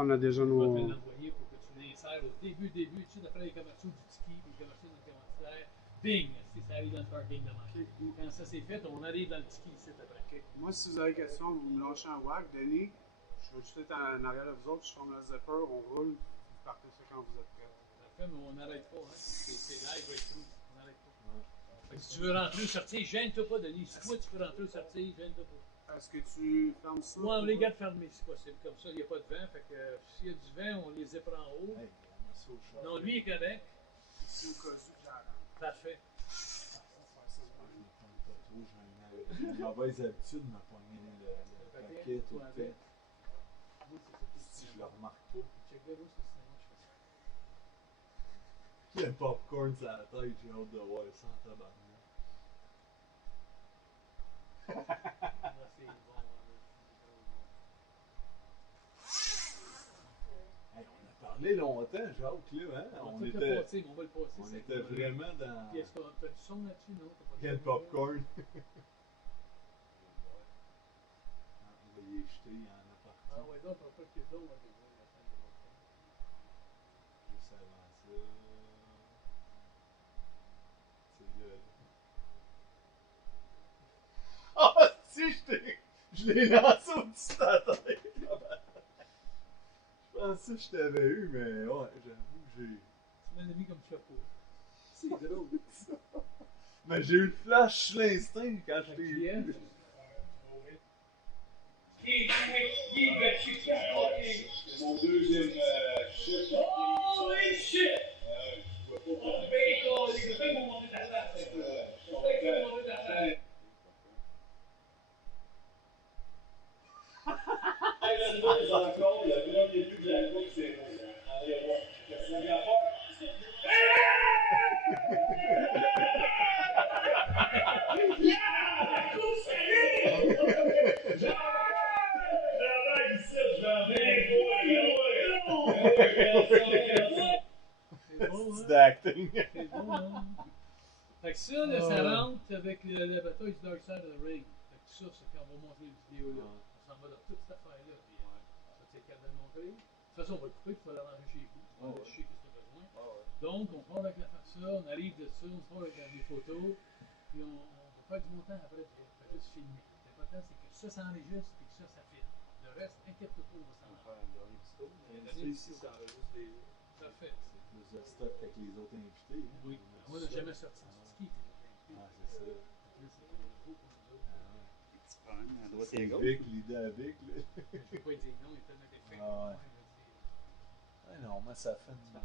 On a déjà Je vais te nos. l'envoyer pour que tu l'insères au début, tout de suite après les commerciaux du ski, puis les commerciaux dans le commanditaire. Bing! Si ça arrive dans le parking demain. Ok. Quand ça c'est fait, on arrive dans le ski ici après. Ok. Moi, si vous avez des questions, vous me lâchez un whack. Denis, je vais juste être en arrière de vous autres, je ferme le zipper, on roule. Vous partez ça quand vous êtes prêts. Parfait, mais on n'arrête pas. Hein. C'est live right through. On n'arrête pas. Fait que si tu veux rentrer ou sortir, gêne-toi pas, Denis. Si toi tu peux rentrer ou sortir, gêne-toi pas. Est-ce que tu fermes ça? Moi, on les garde fermés si possible. Comme ça, il n'y a pas de vent. Fait que s'il y a du vent, on les zip en haut. Hey, on a ça au chat. Non, lui il est correct. Ici au cas où j'arrête. Parfait. Je me pogne pas trop, j'ai une mauvaise habitude de me pogner le paquet tout le temps. Si je le remarque pas. Check bien où c'est le cinéma, je fais ça. Il y a un popcorn sur la tête, j'ai hâte de voir ça en tabarnak. Là, c'est bon. Hey, on a parlé longtemps, Jacques, là, hein? On On va le était, passer, mais on va le passer. on était vraiment dans. Puis est-ce que tu as du son là-dessus? Non, t'as pas de Quel son. popcorn! On va y jeter, il y en a Ah partout. ouais, donc, on peut qu'il y ait d'eau à déjà, la scène de votre. Juste avant ça. C'est là. Ah, si, je l'ai lancé au-dessus de ta tête! Je pensais que je t'avais eu, mais ouais, j'avoue que j'ai. Tu m'as mis comme chapeau. C'est drôle. Mais j'ai eu le flash sur l'instinct quand je t'ai eu. Mon deuxième chef. Holy shit! Les deux vont monter ta place. Islanders encore, le premier but de la coupe, c'est allez voir. Qu'est-ce qu'on vient faire? La coupe salée! J'avais ici, j'avais. C'est beau, C'est hein? d'acting. C'est beau, hein? Fait que ça, là, ça rentre avec la bataille du Dark Side of the Ring. Fait que ça, c'est quand on va montrer une vidéo là. On s'en va dans toute cette affaire-là. Puis, ça, c'est capable de le montrer. De toute façon, on va le couper, il faut l'arranger chez vous. On va chier qu'est-ce que tu as besoin. Donc, on part avec ça, on arrive de ça, on part avec des photos. Puis, on va faire du montant après. Puis, on va juste filmer. L'important, c'est que ça s'enregistre et que ça filme. Le reste, inquiète-toi pas, on va s'en aller. Ici, ça enregistre les. Parfait. C'est plus de stock avec les autres invités. Hein. Oui. Moi, on n'a jamais sorti du ski. Ah, c'est ça. Là, c'est nouveau pour nous autres. Ah, ouais. Petit prendre à droite et C'est à gauche. Vic, l'idée avec, là. Je ne vais pas dire non, il est tellement effet. Ah ouais. Ah non, moi, ça fait une.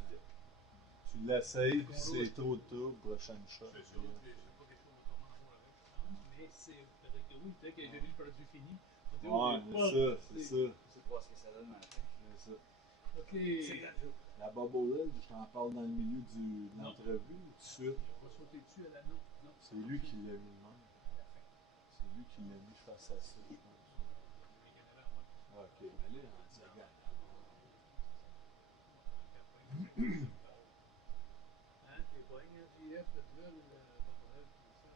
Tu l'essayes, puis c'est trop de trouble, prochaine shot. C'est sûr, c'est pas quelque chose qu'on tombe en amour avec, je pense. Mais c'est peut-être que oui, peut-être que j'ai vu le produit fini. On dit, Ouais, c'est ça. C'est voir ce que ça donne maintenant. C'est ça. Ok. C'est la joke. La Bobo je t'en parle dans le milieu de l'entrevue ou tout de suite? On va sauter dessus à la non. Non. C'est lui qui l'a mis de même. À la fin. C'est lui qui l'a mis face à ça, je pense. Les caméras, moi. Ah, ok, mais là, on dit, regarde. Hein, t'es pas un JF, là, le Boborel, tout ça.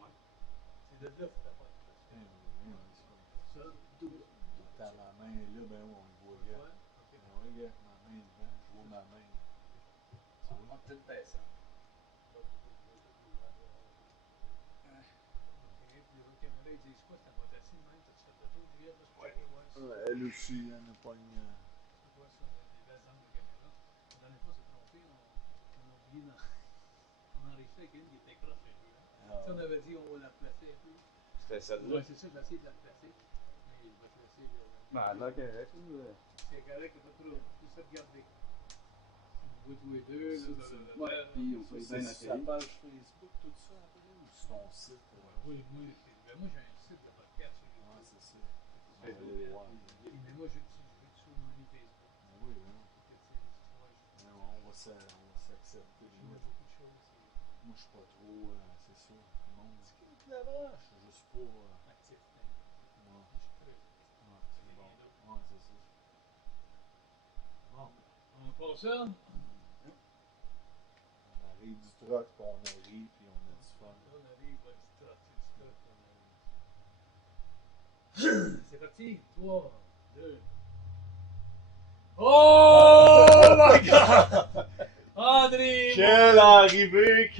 Ouais. C'est de là que t'as pas Eh oui, c'est ça. pas. Attends, ma main est là, ben on le voit, gars. Ouais. Ben ouais, gars, ma main est devant, je vois ma main. On va peut-être baisser. Ok, puis les autres caméras, ils disent quoi? C'est un mode assis, même. T'as-tu fait le tour, JF? Là, pour checker, ouais. Ouais, elle aussi, elle n'a pas une. Tu vois, ça, des belles angles de caméra. La dernière fois, on s'est trompé, on a oublié on a enregistré avec une qui était croche un peu. Hein? Ah, Si on avait dit, on va la placer un peu. C'était celle-là. Ouais, c'est ça, j'ai essayé de la placer. Mais je vais te laisser. Ben, là, correct. C'est correct, il n'y a pas trop. Tout ça de garder. On voit tous les deux. Ouais, puis on peut c'est bien sur sa accueillir. page Facebook, tout ça, après, ou sur ton site? Oui, moi j'ai un site de podcast. Ouais, c'est ça. Mais moi, je vais sur mon ami Facebook. Ah oui, oui. On va s'accepter. Je mets beaucoup de choses. Moi, je suis pas trop. C'est ça. Le monde dit qu'il y a de la vache. Je suis pas. Actif. Ouais. Ouais, c'est bon. Ouais, c'est ça. Bon. On passe ça. On arrive du truck, puis on arrive, puis on a du fun. On arrive, on se trotte, on arrive. C'est parti. 3, 2, Oh my God! André! Quelle arrivée!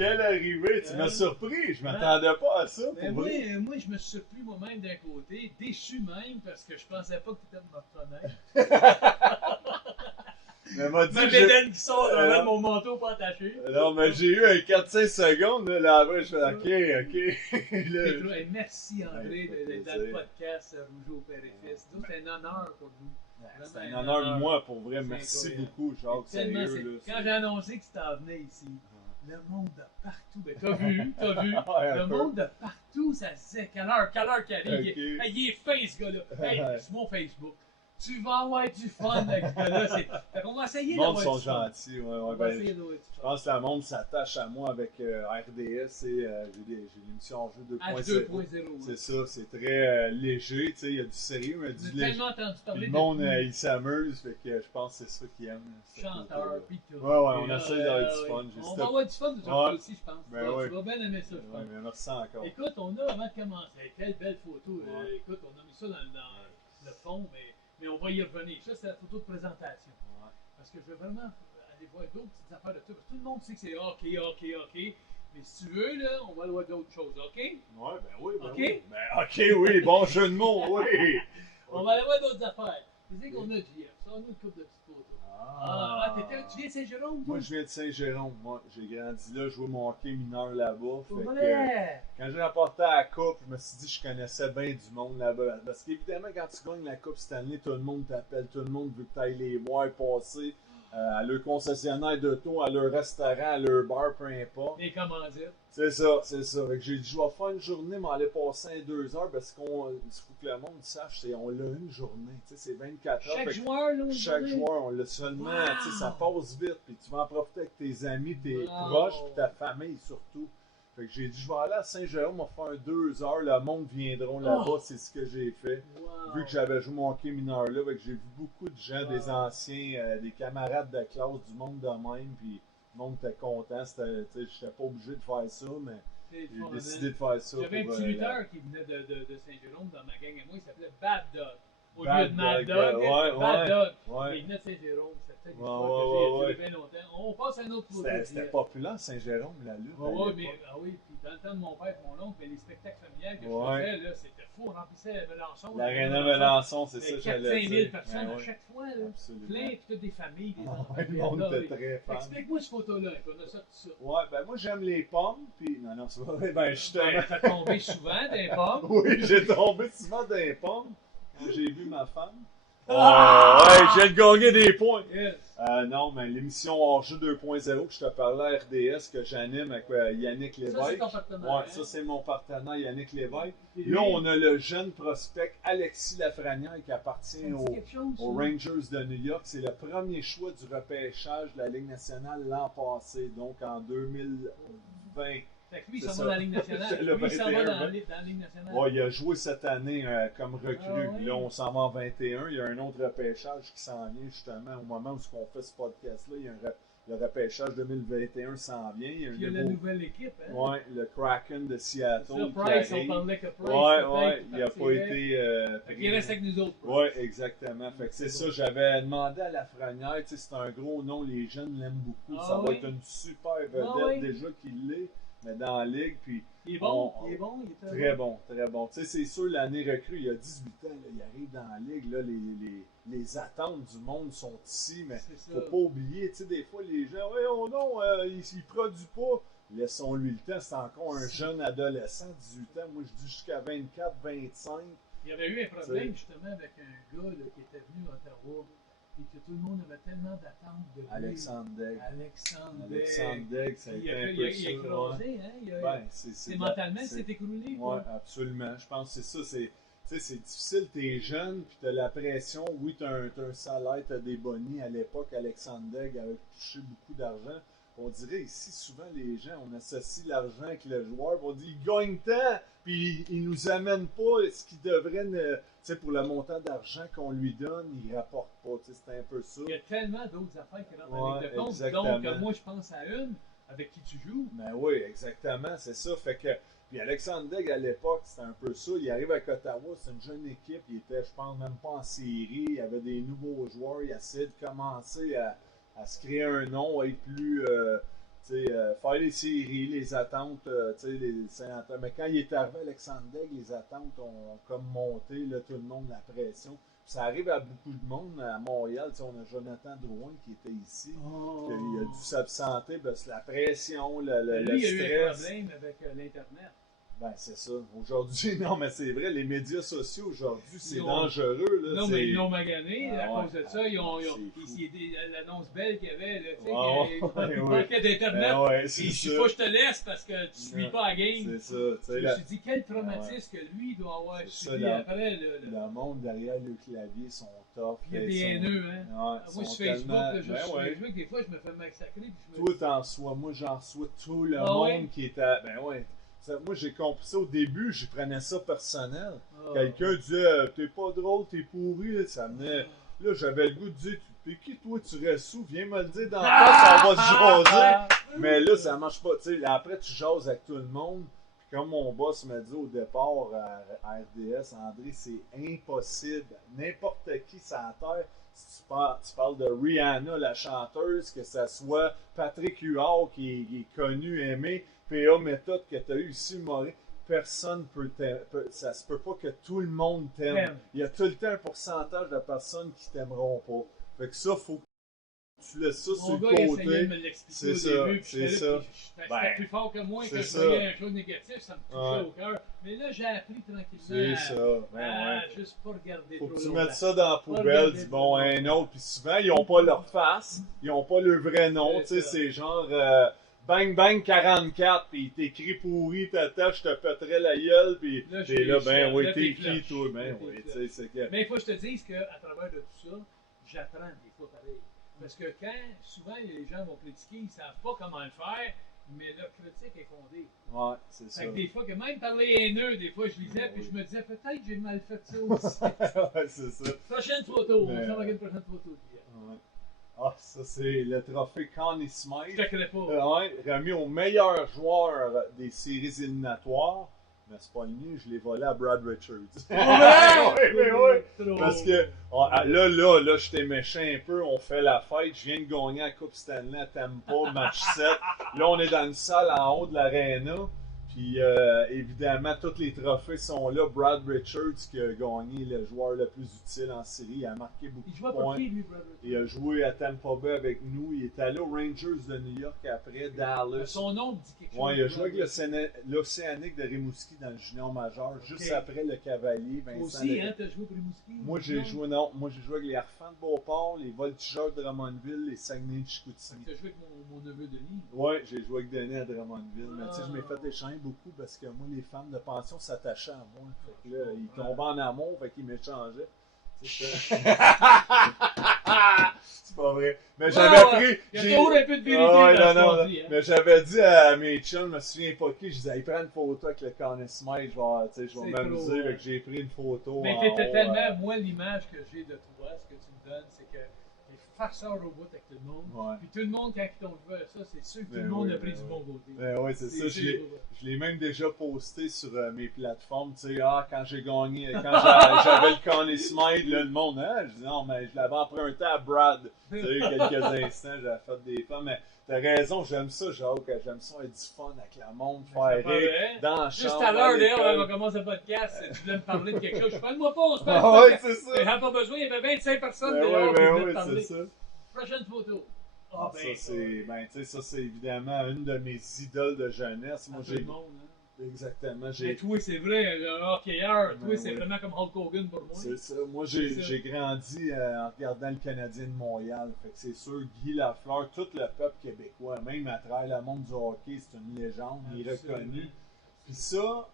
Tu m'as surpris, je m'attendais pas à ça. Ben Pour moi, vrai. moi, je me suis surpris moi-même d'un côté, déçu même, parce que je pensais pas que tu étais de me reconnaître. Mais m'a dit Ma que j'ai- bédaine qui sort dans mettre mon manteau pas attaché. Non, mais j'ai eu un 4-5 secondes, là après, je fais OK. Là, Et toi, et merci André Ouais, d'être dans le podcast Rougeau Père et Fils. Nous, c'est un honneur pour nous. c'est un honneur de moi, pour vrai. C'est Merci incroyable. beaucoup, Jacques. Tellement, Sérieux, là. quand j'ai annoncé que tu t'en venais ici, le monde de partout, ben t'as vu, Ouais, un le peu. monde de partout, ça se disait, quelle heure qu'il arrive, Ok. il est fin ce gars-là, hey, Ouais. sur mon Facebook, tu vas avoir du fun avec ce gars-là, fait qu'on va essayer Le monde d'avoir sont du fun. gentils, ouais, On va ben, essayer d'avoir du je fun. pense que le monde s'attache à moi avec RDS et j'ai l'émission en jeu 2.0. H2.0. C'est ça, c'est très léger, tu sais, il y a du sérieux, mais du J'ai léger. tellement entendu Puis parler le monde, de il s'amuse, fait que je pense que c'est ça qu'ils aiment. ce chanteur, côté-là. pis tout. Ouais, ouais, on Puis là, essaie d'avoir du fun. J'ai On stop- va avoir du fun de Ouais. autres aussi, je pense. Ben Tu ouais. vas bien aimer ça, je pense. Ouais, mais merci encore. Écoute, on a, avant de commencer, quelle belle photo. Ouais. Écoute, on a mis ça dans le fond, mais on va y revenir. Ça, c'est la photo de présentation. Ouais. Parce que je veux vraiment aller voir d'autres petites affaires de tout. Parce que tout le monde sait que c'est OK. Mais si tu veux, là, on va aller voir d'autres choses, OK? Ouais, ben oui, ben Ok? oui. Ben, OK, oui, bon jeu de mots, oui. On va aller voir d'autres affaires. Tu sais qu'on a JF. Sors-nous une couple de petites photos. Tu viens de Saint-Jérôme, toi? Moi, je viens de Saint-Jérôme. Moi, j'ai grandi là, joué mon hockey mineur là-bas. Pour Fait que, vrai? quand j'ai remporté la coupe, je me suis dit que je connaissais bien du monde là-bas. Parce qu'évidemment, quand tu gagnes la coupe Stanley, tout le monde t'appelle, tout le monde veut que tu ailles les voir passer à leur concessionnaire d'auto, à leur restaurant, à leur bar, peu importe. Les commandites. C'est ça. Fait que j'ai dit, je vais faire une journée, mais aller passer en 2 heures parce qu'il faut que le monde sache, on l'a une journée. Tu sais, c'est 24 heures. Chaque Fait que joueur, là, chaque aujourd'hui. joueur, on l'a seulement, Wow! tu sais, ça passe vite, puis tu vas en profiter avec tes amis, tes Wow! proches, puis ta famille surtout. Fait que j'ai dit, je vais aller à Saint-Jérôme, on va faire 2 heures, le monde viendront là-bas, Oh! c'est ce que j'ai fait. Wow. Vu que j'avais joué mon hockey mineur là, fait que j'ai vu beaucoup de gens, Wow. des anciens, des camarades de classe, du monde de même, puis le monde était content, tu sais, j'étais pas obligé de faire ça, mais C'est le j'ai fun, décidé hein? de faire ça. J'avais un pour, petit la- lutteur qui venait de Saint-Jérôme dans ma gang et moi, il s'appelait Bad Dog. Au Bad lieu de Mad Dog, Dog, ouais, Bad ouais. Dog. Ouais. Mais il venait de Saint-Jérôme, c'était peut-être une Ouais, histoire ouais, que j'ai ouais, duré bien longtemps. On passe à un autre photo. C'était populaire, Saint-Jérôme, la lutte. à Ouais, l'époque. mais ah oui, puis dans le temps de mon père et mon oncle, mais les spectacles familiales que je Ouais. faisais, là, c'était fou. On remplissait Mélenchon. L'Arena Mélençon, c'est ça que 4-5 j'allais 000 dire. personnes Ben à ouais, chaque fois, là. absolument. Plein, puis toutes des familles, des Ah enfants. ouais, le puis monde adorés. était très fan. Explique-moi cette photo-là, on a ça tout ça. Ouais, ben moi j'aime les pommes, puis non, c'est pas vrai, ben justement. Ben, t'as tombé souvent des pommes. Oui, j'ai tombé souvent dans les pommes quand j'ai vu ma femme. Ah! Ouais, je viens de gagner des points. Yes. Non, mais l'émission Hors-jeu 2.0 que je te parlais à RDS, que j'anime avec Yannick Ça, c'est Lévesque. ton partenaire. Ouais, hein? ça c'est mon partenaire Yannick Lévesque. Et Là, lui, on a le jeune prospect Alexis Lafrenière qui ça appartient me dit au quelque chose, ça. aux Rangers de New York. C'est le premier choix du repêchage de la Ligue nationale l'an passé, donc en 2020. Fait que lui, il C'est s'en ça. va dans la Ligue nationale. C'est le Lui, il s'en va 21, dans la Ligue nationale. Ouais, il a joué cette année comme recrue. Ah ouais. Puis là, on s'en va en 21. Il y a un autre repêchage qui s'en vient justement au moment où on fait ce podcast-là. Il y a le repêchage 2021 s'en vient. Il y a un Puis il y a la nouveau. nouvelle équipe. Hein? Ouais, le Kraken de Seattle. Ça, qui Price, on arrive. parlait que Price. Ouais, il n'a n'a pas été. Fait qu'il reste avec nous autres. Price. Oui, exactement. Fait que c'est ça, j'avais demandé à Lafrenière, tu sais, c'est un gros nom, les jeunes l'aiment beaucoup. Ah Ça va oui? être une super vedette Ah oui? déjà qu'il l'est, mais dans la ligue, puis Il est bon, On- il est bon, il est très bon, très bon. Tu sais, c'est sûr, l'année recrue, il a 18 ans, là, il arrive dans la ligue, là, les attentes du monde sont ici, mais C'est ça. faut pas oublier, tu sais, des fois, les gens, ouais, oh non, il produit pas. Laissons-lui le temps, c'est encore un jeune adolescent, 18 ans, moi je dis jusqu'à 24, 25. Il y avait eu un problème justement avec un gars là, qui était venu à Ottawa et que tout le monde avait tellement d'attentes de lui. Alexandre Degg. Alexandre Degg, ça a Il été a, un il peu a, il a ça. écrasé, hein? Il a, Ben, c'est mentalement, il s'est écroulé. Oui, Quoi. absolument. Je pense que c'est ça. Tu sais, c'est difficile, t'es jeune, puis t'as la pression. Oui, t'as un salaire, t'as des bonnies. À l'époque, Alexandre Degg avait touché beaucoup d'argent. On dirait ici, souvent, les gens, on associe l'argent avec le joueur. On dit, il gagne tant, puis il nous amène pas ce qu'il devrait, tu sais, pour le montant d'argent qu'on lui donne, il rapporte pas. Tu sais, c'est un peu ça. Il y a tellement d'autres affaires qui rentrent Ouais, en ligne de compte. exactement. Donc, moi, je pense à une avec qui tu joues. Ben oui, exactement, c'est ça. Fait que Puis Alexandre Daigle, à l'époque, c'était un peu ça. Il arrive à Ottawa, c'est une jeune équipe. Il était, je pense, même pas en série. Il y avait des nouveaux joueurs. Il essayait de commencer à se créer un nom, à être plus. Faire les séries, les attentes, les sénateurs. Mais quand il est arrivé, Alexandre Daigle, les attentes ont comme monté, là, tout le monde, la pression. Puis ça arrive à beaucoup de monde à Montréal. On a Jonathan Drouin qui était ici. Oh. Il a dû s'absenter parce que la pression, Mais le lui, il a eu un stress. problème avec l'Internet. Ben, c'est ça. Aujourd'hui, non, mais c'est vrai, les médias sociaux aujourd'hui, c'est Ils ont- dangereux. Là, Non, c'est- mais ils l'ont magané à Ah ouais. cause de ça. Ils ont, C'est fou. l'annonce belle qu'il y avait, là, tu sais, Ah ouais, qu'il ouais. manquait d'Internet. Ben ouais, Et c'est il dit, ça. faut que je te laisse parce que tu suis Non, pas la game. C'est ça. tu sais, Je me la- suis dit, quel traumatisme que lui doit avoir C'est ça, subi là. après. Le monde derrière le clavier sont tough. Il y a Ils des sont- haineux, hein. Ouais, Moi, ils sont sur Facebook, tellement- là, je Ben suis sur ouais. Facebook, des fois, je me fais massacrer. Puis je me Toi, t'en reçois. Moi, j'en reçois tout le Ah monde ouais? qui est à. Ben ouais. Moi, j'ai compris ça au début, j'y prenais ça personnel. Ah. Quelqu'un disait t'es pas drôle, t'es pourri, là, ça venait. Là, j'avais le goût de dire t'es qui toi, tu restes sous, viens me le dire dans le face, on va se jaser. Mais là, ça marche pas. Tu sais, là, après, tu jases avec tout le monde. Puis comme mon boss me dit au départ à RDS, André, c'est impossible. N'importe qui sur la terre, si tu parles de Rihanna, la chanteuse, que ça soit Patrick Huard qui est connu, aimé, PA Méthode que tu as eu ici, Maurice, personne ça se peut pas que tout le monde t'aime. T'aime. Il y a tout le temps un pourcentage de personnes qui t'aimeront pas. Fait que ça, faut que tu laisses ça sur Mon le gars, il essayait de côté. me l'expliquer C'est au ça, début, puis c'est j'étais là, ça. puis c'était Ben, plus fort que moi, c'est quand je ça. voyais un chose négatif, ça me touchait Ouais. au cœur. Mais là, j'ai appris tranquillement C'est ça. Ben à ouais. juste pas regarder Faut trop que tu longtemps. mettes ça dans la poubelle, regarder dis trop bon, longtemps. un autre. Puis souvent, ils ont pas leur face, ils ont pas le vrai nom. C'est Tu sais, ça. c'est genre Bang Bang 44, puis il t'écrit pourri, t'attaches, je te pèterais la gueule, puis Là, t'es là, ben oui, là, t'es t'es qui, flush. toi? Là, Ben t'es oui, tu flush. sais, c'est que. Mais il faut que je te dise qu'à travers de tout ça, j'apprends des fois pareil. Parce que quand souvent les gens vont critiquer, ils ne savent pas comment le faire, mais leur critique est fondée. Ouais, c'est ça. Fait que des fois, que même parler haineux, des fois je lisais, puis oui. je me disais peut-être j'ai mal fait ça aussi. Ouais, c'est ça. Prochaine photo, Mais- on s'en va avec une prochaine photo. Ouais. Ah, ça, c'est le trophée Connie Je Smythe. te crée pas. Ouais, remis au meilleur joueur des séries éliminatoires. Mais c'est pas le mien, je l'ai volé à Brad Richards. Ouais. Trop. Parce que là, j'étais méchant un peu. On fait la fête. Je viens de gagner la Coupe Stanley à Tampa, match 7. Là, on est dans une salle en haut de l'aréna. Puis évidemment, tous les trophées sont là. Brad Richards qui a gagné le joueur le plus utile en série. Il a marqué beaucoup Il de jouait pour points. qui, lui, brother? Il a joué à Tampa Bay avec nous. Il est allé aux Rangers de New York après, Dallas. Son nom me dit quelque chose. Ouais, il a joué avec l'Océanique de Rimouski dans le junior majeur, juste après le Cavalier, Toi Vincent. aussi, hein, t'as joué pour les Mouskis? Moi, j'ai joué avec les Harfans de Beauport, les Voltigeurs de Drummondville, les Saguenay de Chicoutimi. T'as joué avec mon neveu Denis. Ouais, j'ai joué avec Denis à Drummondville. Mais tu sais, je m'ai fait échanger beaucoup parce que moi, les femmes de pension s'attachaient à moi. Fait que là, ils tombaient en amour, fait qu'ils m'échangeaient. C'est pas vrai. Mais j'avais pris. Il y a toujours un peu de vérité Ouais, dans ce non, qu'on non, dit, hein. mais j'avais dit à mes chums, je me souviens pas qui, je disais, hey, prends une photo avec le Connie Smythe, je vais C'est m'amuser. trop, Fait que j'ai pris une photo. Mais en t'étais haut, tellement, moi, l'image que j'ai de toi, ce que tu me donnes, c'est que t'es farceur au bout avec tout le monde. Ouais. Puis tout le monde, quand ils t'ont vu à ça, c'est sûr que tout Ben le monde oui, a pris ben du oui. bon côté. Ben ouais, c'est ça. Je l'ai même déjà posté sur mes plateformes. Tu sais, quand j'ai gagné, quand j'avais le Connie Smythe, là, le monde, hein, je dis non, mais je l'avais emprunté à Brad. Tu sais, quelques instants, j'avais fait des fans. Mais t'as raison, j'aime ça, Jacques. J'aime ça être du fun avec la monde, faire rire, dans la Juste chambre. à l'heure, d'ailleurs, l'école. on commence le podcast, tu voulais me parler de quelque chose. Je parle-moi pas, on se parle Ah ouais, pas. c'est ça. J'avais pas besoin, il y avait 25 personnes Ben dehors qui ouais, voulaient ben te parler. ouais, c'est ça. Prochaine photo. Ah, ça, c'est, ben, tu sais, ça, c'est évidemment une de mes idoles de jeunesse. Moi, Tout le j'ai. monde, hein. Exactement, Mais j'ai. toi, c'est vrai, le hockeyeur, toi, Ben c'est oui. vraiment comme Hulk Hogan pour moi. C'est ça. Moi, C'est ça. j'ai grandi en regardant le Canadien de Montréal. Fait que c'est sûr, Guy Lafleur, tout le peuple québécois, même à travers le monde du hockey, c'est une légende, il est Absolument. reconnu. Puis ça,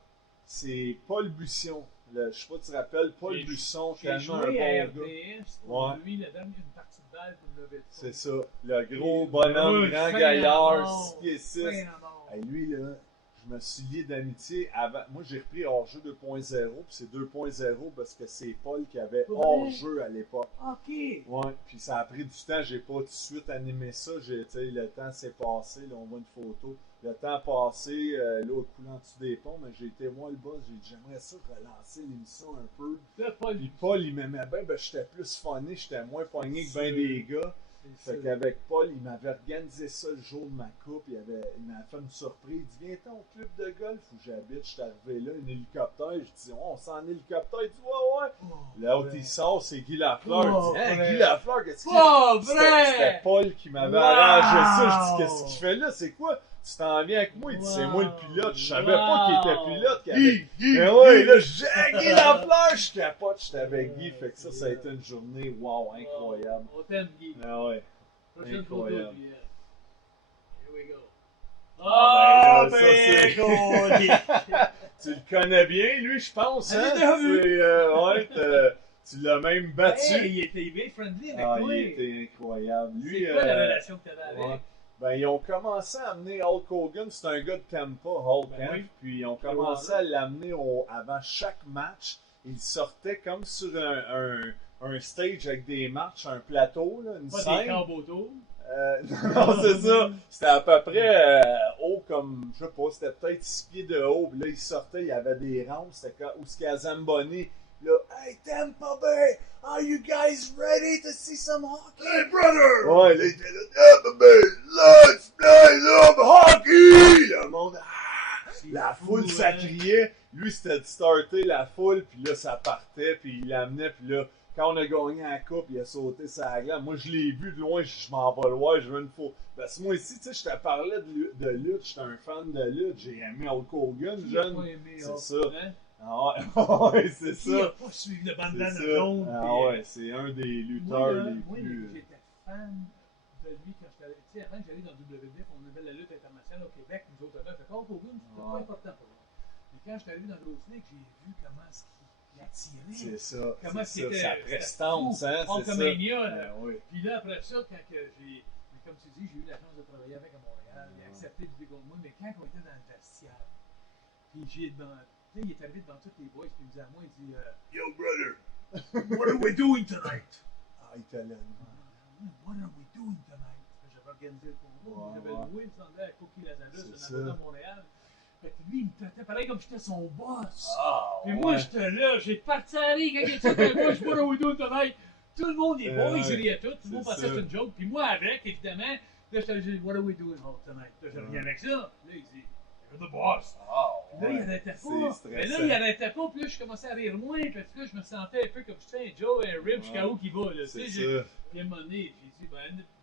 c'est Paul Busson. Je sais pas, tu te rappelles, Paul J'ai- Busson, J'ai tellement un joué à bon gars. RDS pour Ouais. lui, la dernière une partie de balle pour le lever de fond. C'est ça. Le gros bonhomme, Ouais, grand fin à gaillard, mort, 6 pieds 6. fin à mort. Hey, lui, là, je me suis lié d'amitié avant. Moi, j'ai repris hors-jeu 2.0, puis c'est 2.0 parce que c'est Paul qui avait Pour vrai? hors-jeu à l'époque. Ok. Ouais, puis Puis ça a pris du temps, j'ai pas tout de suite animé ça. Le temps s'est passé, là, on voit une photo. Le temps passé, l'eau coule en dessous des ponts, mais j'ai été voir le boss, j'ai dit j'aimerais ça relancer l'émission un peu. Puis Paul, il m'aimait bien, ben j'étais plus funny, j'étais moins pogné que ben des gars. Fait qu'avec Paul, il m'avait organisé ça le jour de ma coupe, il m'a fait une surprise, il dit viens-t'en au club de golf où j'habite, je suis arrivé là, un hélicoptère, je dis on s'en en hélicoptère, il dit ouais. L'autre il sort, c'est Guy Lafleur, il dit hein, Guy Lafleur, qu'est-ce qu'il fait? C'était Paul qui m'avait arrangé ça, je dis qu'est-ce qu'il fait là, c'est quoi? Tu t'en viens avec moi, il dit c'est moi le pilote, je savais pas qu'il était pilote. Mais ouais, là, je dis Guy Lafleur, je capote, j'étais avec Guy, fait que ça a été une journée wow, incroyable. On t'aime, Guy. Ah ouais. Prochaine photo, Incroyable. puis, here we go. Ah, ben, ben, Tu le connais bien, lui, je pense, hein? Allez, déjà vu. Tu l'as même battu. Hey, il était bien friendly avec Ah, toi. il était incroyable. Lui, C'est quoi la relation que tu avais avec? ouais. Ben, ils ont commencé à amener Hulk Hogan, c'est un gars de Tampa, Hulk, Ben hein? oui. Puis ils ont commencé à l'amener avant chaque match. Il sortait comme sur un stage avec des marches, un plateau, là, une Pas scène. des corbeaux autour. Non, c'est ça. C'était à peu près haut comme, je sais pas, c'était peut-être 6 pieds de haut. Puis là, il sortait, il y avait des rampes. C'était où ce qu'il y a Zamboni. Là, hey, Tampa Bay, are you guys ready to see some hockey? Hey, brother! Ouais, là, il était là, Tampa Bay, let's play some hockey! Le monde, la foule, ça criait. Lui, c'était de starter la foule, puis là, ça partait, puis il l'amenait, puis là, quand on a gagné la coupe, il a sauté sa glace. Moi, je l'ai vu de loin, je m'en vais le voir, je veux une photo. Parce que moi ici, tu sais, je te parlais de lutte, j'étais un fan de lutte, j'ai aimé Hulk Hogan, jeune. C'est ça. Hein? Ah ouais, c'est Qui a ça. pas suivi le C'est bandana ça. jaune? Ah ouais, c'est un des lutteurs les Moi, plus. j'étais fan de lui quand j'étais allé. Tu sais, avant que j'allais dans WWF, on avait la lutte internationale au Québec, nous autres là. Fait qu'Hulk Hogan, c'était pas important pour moi. Mais quand j'étais arrivé dans Grosse League, j'ai vu comment il attirait. C'est ça. Comment C'est ça, c'était. sa prestance, hein, c'est ça. Hulkamania, là. Ah oui. Puis là, après ça, quand que j'ai. Mais comme tu dis, j'ai eu la chance de travailler avec à Montréal. Il a accepté de contre moi, mais quand on était dans le vestiaire, puis j'ai devant. Tu sais, il est arrivé devant tous les boys, puis il me dit à moi, il dit Yo, brother, what are we doing tonight? Ah, il te l'a dit. What are we doing tonight? J'avais organisé le combat, j'avais loué, il me semblait, à Cookie Lazarus, C'est un avocat ça. à Montréal. Fait que lui, il me traitait pareil comme j'étais son boss. Ah, Puis moi, j'étais là, j'ai parti à rire quand il était avec moi, je what are we doing tonight? Tout le monde, les boys, ouais. ils riaient tout le monde C'est pensait que ça. c'était une joke. Puis moi, avec, évidemment, là, j'étais là, what are we doing tonight? Là, je reviens avec ça. Là, il dit, you're the boss. Là, il arrêtait pas. C'est Mais là, stressant. il arrêtait pas. Puis là, je commençais à rire moins. Parce que là, je me sentais un peu comme je fais un Joe, un rib, jusqu'à où qu'il va. Là, C'est tu sais, ça. puis à un moment donné, j'ai dit,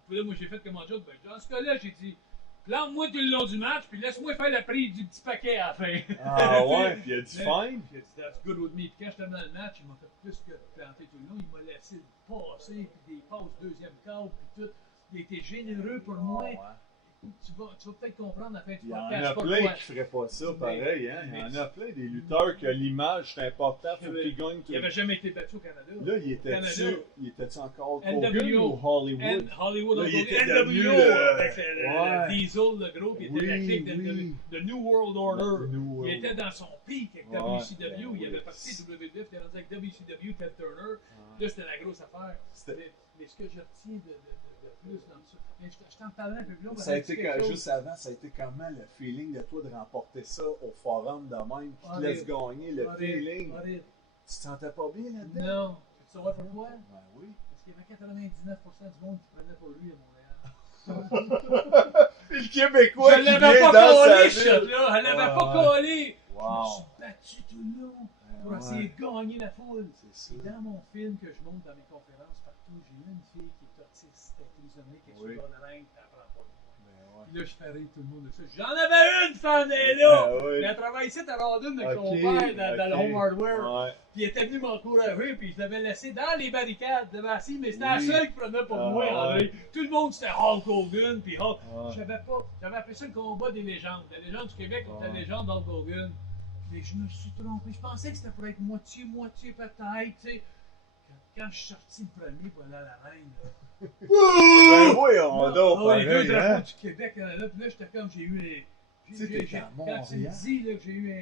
puis là, moi, j'ai fait comme un joke. Dans ce cas-là, j'ai dit, plante-moi tout le long du match, puis laisse-moi faire la prise du petit paquet à la fin. Ah ouais, puis il a dit fine. Puis il a dit, that's good with me. Puis quand j'étais dans le match, il m'a fait plus que planter tout le long. Il m'a laissé passer, puis des passes deuxième quart, puis tout. Il a été généreux pour moi. Tu vas peut-être comprendre à la fin du Il y en podcast. a pas plein quoi. qui feraient pas ça Mais- pareil, hein. Il y en mais- a plein des lutteurs que l'image c'est important, faut qu'ils gagnent tout. Il n'avait jamais été battu au Canada. Là, il était-tu encore Hogan NWO. ou Hollywood? Hollywood, Là, il était NWO, devenu avec ouais. le Diesel, le gros, qui était Oui, la clique oui. de New World Order. The New World Il était dans son pic avec Ouais, WCW. ben Il avait oui. parti de WWF, il était rendu avec WCW, Ted Turner. Là, c'était la grosse affaire. Mais ce que je retiens de plus dans ça, mais je t'en parlais un peu plus long. Ça a été juste avant, ça a été comment le feeling de toi de remporter ça au forum de même, qui te laisse gagner le feeling. Tu te sentais pas bien là-dedans? Non. Tu saurais pourquoi? Ben oui. Parce qu'il y avait 99% du monde qui prenait pour lui à Montréal. Puis le Québécois Je qui l'avais vient pas dans sa collé, ville. ce là. Elle l'avait pas collé. Je me Wow. suis battu tout le long pour essayer de gagner la foule. C'est Et ça. dans mon film que je montre dans mes conférences partout, j'ai eu une fille qui est autiste, qui est prisonnière, qui est Oui. sur le règne, qui apprend pas le mot. Ben ouais. Puis là, je fais rire tout le monde de ça. J'en avais une fan, elle est là! Ah oui. Mais elle travaille ici à Rawdon avec son Ok, père dans le ok. Home Hardware. Ouais. Puis il était venu m'encourager, puis je l'avais laissé dans les barricades devant assis, mais c'était Oui. la seule qui prenait pour Ah, moi, André. ouais. Tout le monde c'était Hulk Hogan, puis Hulk. Ouais. J'avais appelé ça le combat des légendes. La légende du Québec contre la Ouais. légende d'Hulk Hogan. Mais je me suis trompé. Je pensais que c'était pour être moitié peut-être, tu sais. Quand je suis sorti le premier pour aller à la reine, là. Ben oui, on Ah, dort les deux pareil, drapeaux hein. du Québec, là, puis là, j'étais comme, j'ai eu Tu sais, t'étais à Quand tu me Montréal. dis là, que j'ai eu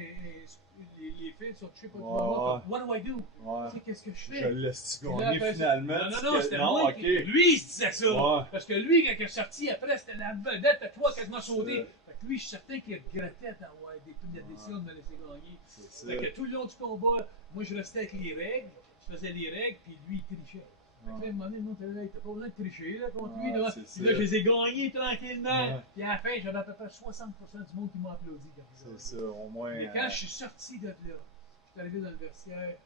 les fils sont touchés pour Ouais, 3 mois, ouais. what do I do? Ouais. Tu sais, qu'est-ce que je Je fais? l'ai Puis là, gagné après, finalement. Non, c'était moi. ok. Lui, il se disait ça. Ouais. Parce que lui, quand il est sorti, après, c'était la vedette à toi quasiment sauté. C'est- Fait que lui, je suis certain qu'il regrettait d'avoir la décision de me laisser gagner. C'est ça. Fait que tout le long du combat, moi, je restais avec les règles. Je faisais les règles, puis lui, il trichait. Fait que là, à un moment donné, non, t'as pas besoin de tricher là, contre lui. Ouais, Là. c'est Puis là, ça. je les ai gagnés tranquillement. Ouais. Puis à la fin, j'avais à peu près 60% du monde qui m'a applaudi. Quand j'ai gagné. C'est ça, au moins. Mais quand je suis sorti de là, je suis arrivé dans le vestiaire,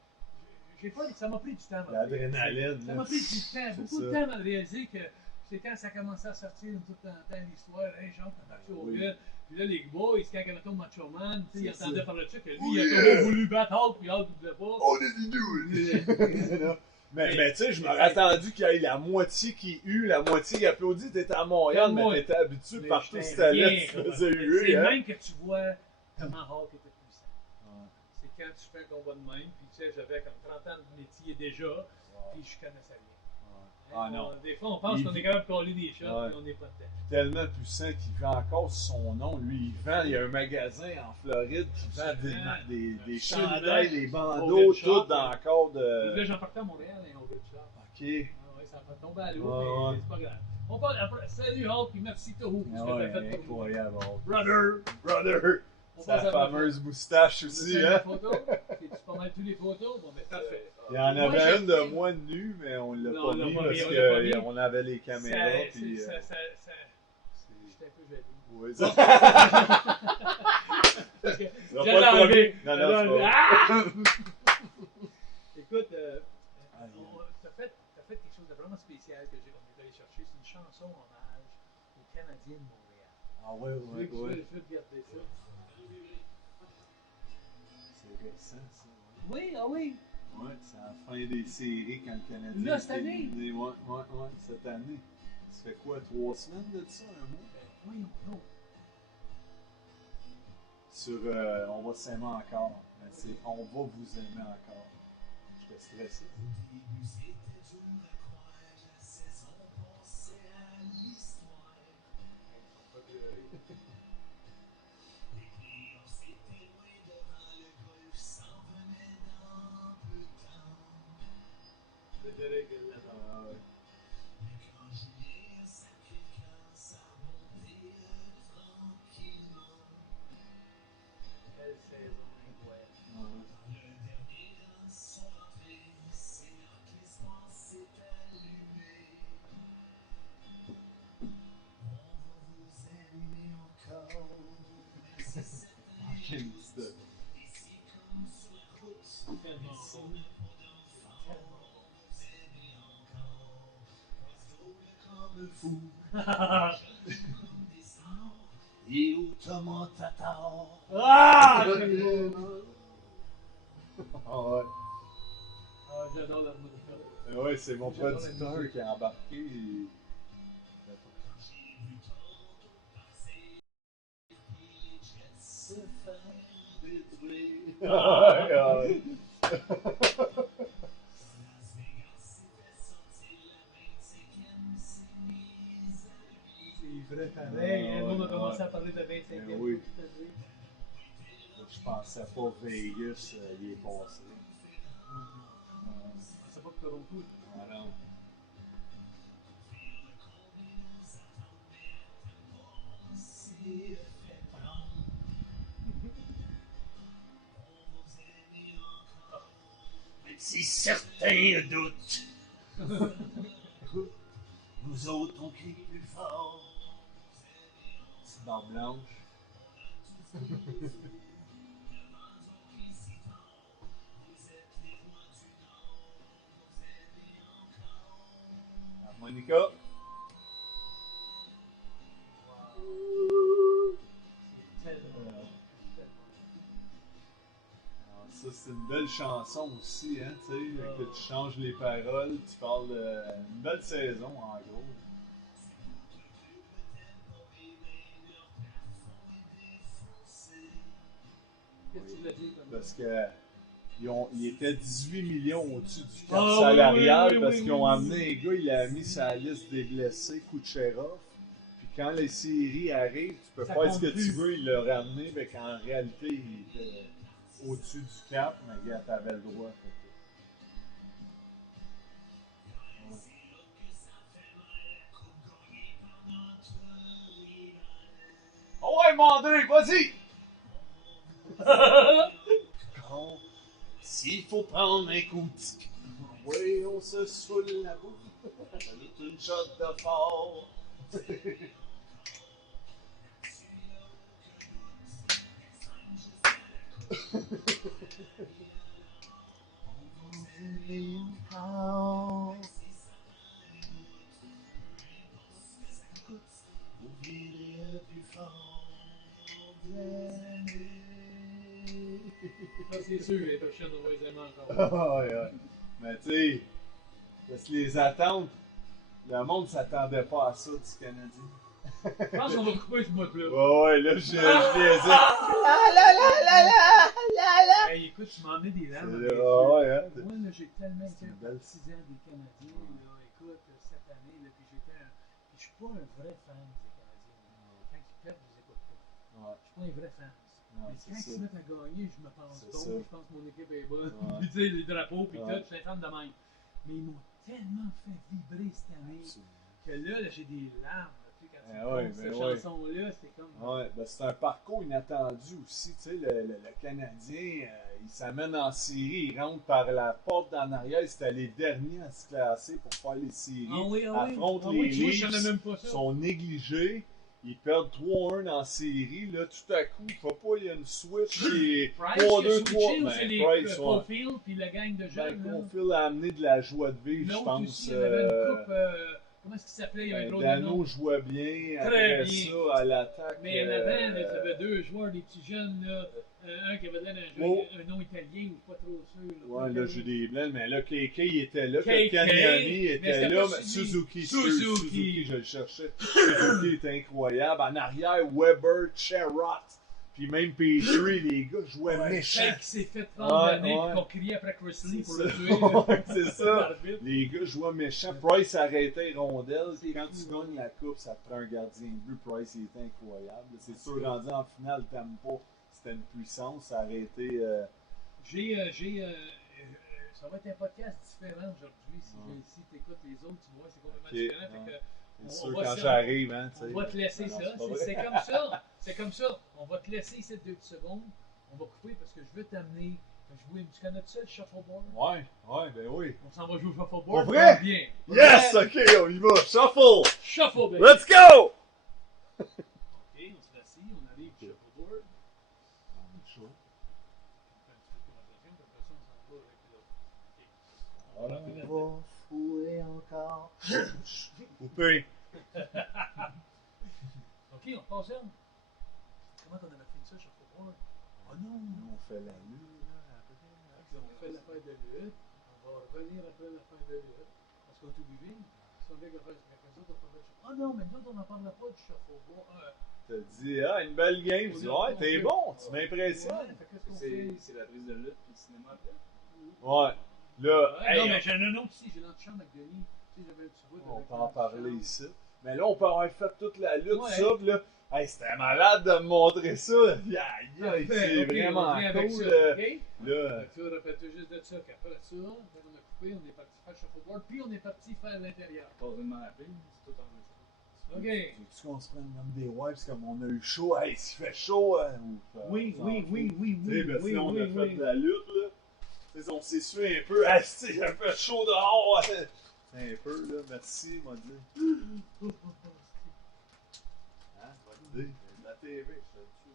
ça m'a pris du temps. L'adrénaline. Ça là. m'a pris du temps, beaucoup de ça. temps à réaliser que c'est quand ça commençait à sortir tout le temps l'histoire, hey, Jean, t'as marché au Oui. gars. Puis là, les boys, quand il y avait ton Macho Man, tu sais, ils C'est entendaient ça. parler de ça, que lui, Oui, il a toujours voulu battre Hulk, puis Hulk ne voulait pas. On est des nuls! Mais tu sais, je m'aurais attendu qu'il y ait la moitié qui eut, la moitié qui applaudit. T'étais à Montréal, Moi, mais t'étais habitué Mais partout j'étais où t'allais, rien, tu quoi. faisais C'est huer. Hein? même que tu vois comment Hulk était puissant. C'est quand tu fais un combat de même, puis tu sais, j'avais comme 30 ans de métier déjà, puis je connaissais rien. Ah non. Des fois, on pense Il qu'on vit- est capable de coller des shots, Ouais. puis on n'est pas dedans. Tellement puissant qu'il vend encore son nom. Lui, il vend. Il y a un magasin en Floride qui vend des Absolument. chandails, des bandeaux, Open tout shop, dans le corps Puis de. là, j'en partais à Montréal, un open shop. Ok. Ah ouais, ça va tomber à l'eau, Ouais, mais c'est pas grave. On parle après. Salut Hulk, puis merci Toho pour ce que Ouais, t'as fait pour nous. incroyable. Brother! Brother! On Sa passe à fameuse moustache On aussi, essaie hein? les photos. C'est-tu pas mal tous les photos? Bon, ben parfait. Il y en Moi, avait j'ai une de fait- moi nu, mais on l'a Non, pas on l'a mis pas parce mis, on l'a pas mis. qu'on avait les caméras. Puis, J'étais un peu jaloux. oui, ça. Parce que Ça va j'allais pas le enlever. premier. Non, non, c'est pas. Ah! Écoute, Ah, t'as fait quelque chose de vraiment spécial que on est allé chercher. C'est une chanson hommage aux Canadiens de Montréal. Ah ouais, ouais, Je ouais. veux regarder ça. C'est récent, ça. Oui, ah oui. Ouais, c'est à la fin des séries quand le Canadien. Là, cette est année? éliminé. Ouais, cette année. Ça fait quoi, 3 semaines de ça, un mois? Ben, voyons donc. Sur On va s'aimer encore. Ben, c'est On va vous aimer encore. J'étais stressé. Ah, ouais. Quelle saison incroyable. Ouais. Ah, quelle histoire. Tellement beau. Et où Thomas Tatar? Ah! Ah ouais. Ah, j'adore l'harmonica. Ouais, c'est mon producteur qui a embarqué. Et... Ouais. C'est vrai pareil. Ah, Nous, on a ouais, commencé ouais. à parler de 25e. Ben oui. tout à fait. Je pensais pas Vegas, il est passé. Je pensais pas que Toronto. Ah non. Si certains doutent, nous autres on crie plus fort. Petite barbe blanche. Harmonica. Alors, ça, c'est une belle chanson aussi, hein, tu sais, que tu changes les paroles, tu parles d'une belle saison, en gros. Qu'est-ce que tu voulais dire? Parce que ils étaient 18 millions au-dessus du cap Ah, salarial oui, parce oui, qu'ils ont oui, amené un gars, il a mis sur la liste des blessés, Kucherov. Puis quand les séries arrivent, tu peux Ça faire ce que compte tu plus. veux, il l'a ramené, mais qu'en réalité, il était au-dessus du cap, mais gars, t'avais le droit. Fait que- Oh ouais, Mandé, vas-y! Quand, s'il faut prendre un coup de tic, Oui, on se saoule la boue. c'est une shot de fort. Vous vivrez plus fort. Ça, c'est sûr, les prochaines, on va les aimer encore. Ah, ouais, ouais. Mais tu sais, parce que les attentes, le monde s'attendait pas à ça du Canadien. Je pense qu'on va couper ce bout-là. Ouais, ouais, là, je les ai. Hey, écoute, tu m'en mets des larmes. dans les C'est- yeux. ah, ouais, hein. Moi, là, j'ai tellement été C'est un une belle- partisan des Canadiens, là, écoute, cette année, là, puis j'étais un... Puis je suis pas un vrai fan des Canadiens. Quand ils perdent, je les écoute pas. Ouais, Je suis pas un vrai fan. ouais, Mais c'est quand ils ça. se mettent à gagner, je me pense C'est bon, ça. je pense que mon équipe est bonne. Ouais. Puis tu sais, les drapeaux, puis Ouais. tout, je suis un fan de même. Mais ils m'ont tellement fait vibrer cette année que là, j'ai des larmes. Tu sais, quand tu Ah ouais, comptes ben cette ouais. chanson-là, c'était comme... Ouais, ben c'est un parcours inattendu aussi. Tu sais, le Canadien, il s'amène en série, il rentre par la porte d'en arrière. C'était les derniers à se classer pour faire les séries. Ah oui, affrontent les tu vois, je savais Leafs, même pas ça. sont négligés. Ils perdent 3-1 en série. Là, tout à coup, faut pas, il y a une switch qui est Price, 3-2, qui a switché, 3. ou c'est les Price, ouais. Caulfield, puis la gang de Ben, jeunes, là. Caulfield a amené de la joie de vivre, je L'autre pense. aussi, il y avait une coupe, comment est-ce qu'il s'appelait? Il y avait un drôle de nom. Dano jouait bien. Très Après bien. ça, à l'attaque. Mais en avant, il y avait deux joueurs, des petits jeunes, là. Un qui avait l'air d'un Oh. un nom italien, ou pas trop sûr. Ouais, là, j'ai des blancs, mais là, KK il était là, KK, Kanyami mais était c'était là, pas mais Suzuki. Suzuki, je le cherchais. Suzuki était incroyable. En arrière, Weber, Sherrod, puis même Petrie, les gars jouaient méchants. Celle qui s'est fait condamner, Ouais, puis ouais. qu'on criait après Chris Lee pour C'est le ça. tuer. là. Ouais, c'est ça. L'arbitre. Les gars jouaient méchants. Price arrêtait les rondelles. C'est Quand fou, tu hein. gagnes la coupe, ça te prend un gardien de but. Price, il était incroyable. C'est sûr, rendu en finale, t'aimes pas. C'était une puissance. Ça a arrêté. Ça va être un podcast différent aujourd'hui. Si tu écoutes les autres, tu vois, c'est complètement Ok, différent. ouais. Fait que C'est on sûr, va quand se- j'arrive, hein, tu on sais. va te laisser Non, ça. c'est pas vrai. C'est comme ça. C'est comme ça. On va te laisser ces 2 petites secondes. On va couper parce que je veux t'amener. Tu connais ça, le shuffleboard? Ouais, ben oui. On s'en va jouer au shuffleboard. Pour vrai? Bien. Yes! Ok, on y va. Shuffle! Shuffle, baby. Let's go! Ok, on se rassit, on arrive au shuffleboard. Chaud. On fait un petit peu de conversation, puis après ça, on s'en va avec l'autre. Ok. On va fouer encore. Coupé. Ok, on passe là. Comment on avait fait ça, shuffleboard? Oh non! On fait la lune, là, après. On fait l'affaire de lutte, on va revenir après l'affaire de lutte, parce qu'on est obligé. Si on veut que faire ça, on parle de shuffle. Ah non, mais nous, on n'en parlera pas du shuffleboard. T'as dit, ah, une belle game. Tu dis, ouais, t'es bon, tu m'impressionnes. Ouais, fait qu'est-ce qu'on fait? C'est la prise de lutte puis le cinéma après. Ouais. Là, Ouais, hey, non, mais j'ai un autre ici, j'ai l'antichambre avec Denis. Tu sais, j'avais un petit bout on avec peut en parler l'antichambre. ici. Mais là, on peut avoir fait toute la lutte, Ouais. ça, pis là. Hey, c'était malade de me montrer ça. Aïe, aïe, c'est Ok, vraiment on vient avec cool. ça, Là. ok? Là, Fait que ça, rappelle-toi juste de ça, qu'après ça, quand on a coupé, on est parti faire shuffleboard, puis on est parti faire l'intérieur. Pas vraiment appelé, c'est tout enregistré. Ok. veux-tu qu'on se prenne comme des wipes comme on a eu chaud? Hey, s'il fait chaud, hein? Ou, Oui, on oui, s'en oui, fout. oui, Tu sais, oui, ben, oui, sinon, on a oui, fait oui. de la lutte, là. Tu sais, on s'essuie un peu. Ah, c'est un peu chaud dehors. Ouais. Un peu, là. Merci, m'a dit. Hein, bonne idée. De la TV, je te le dis.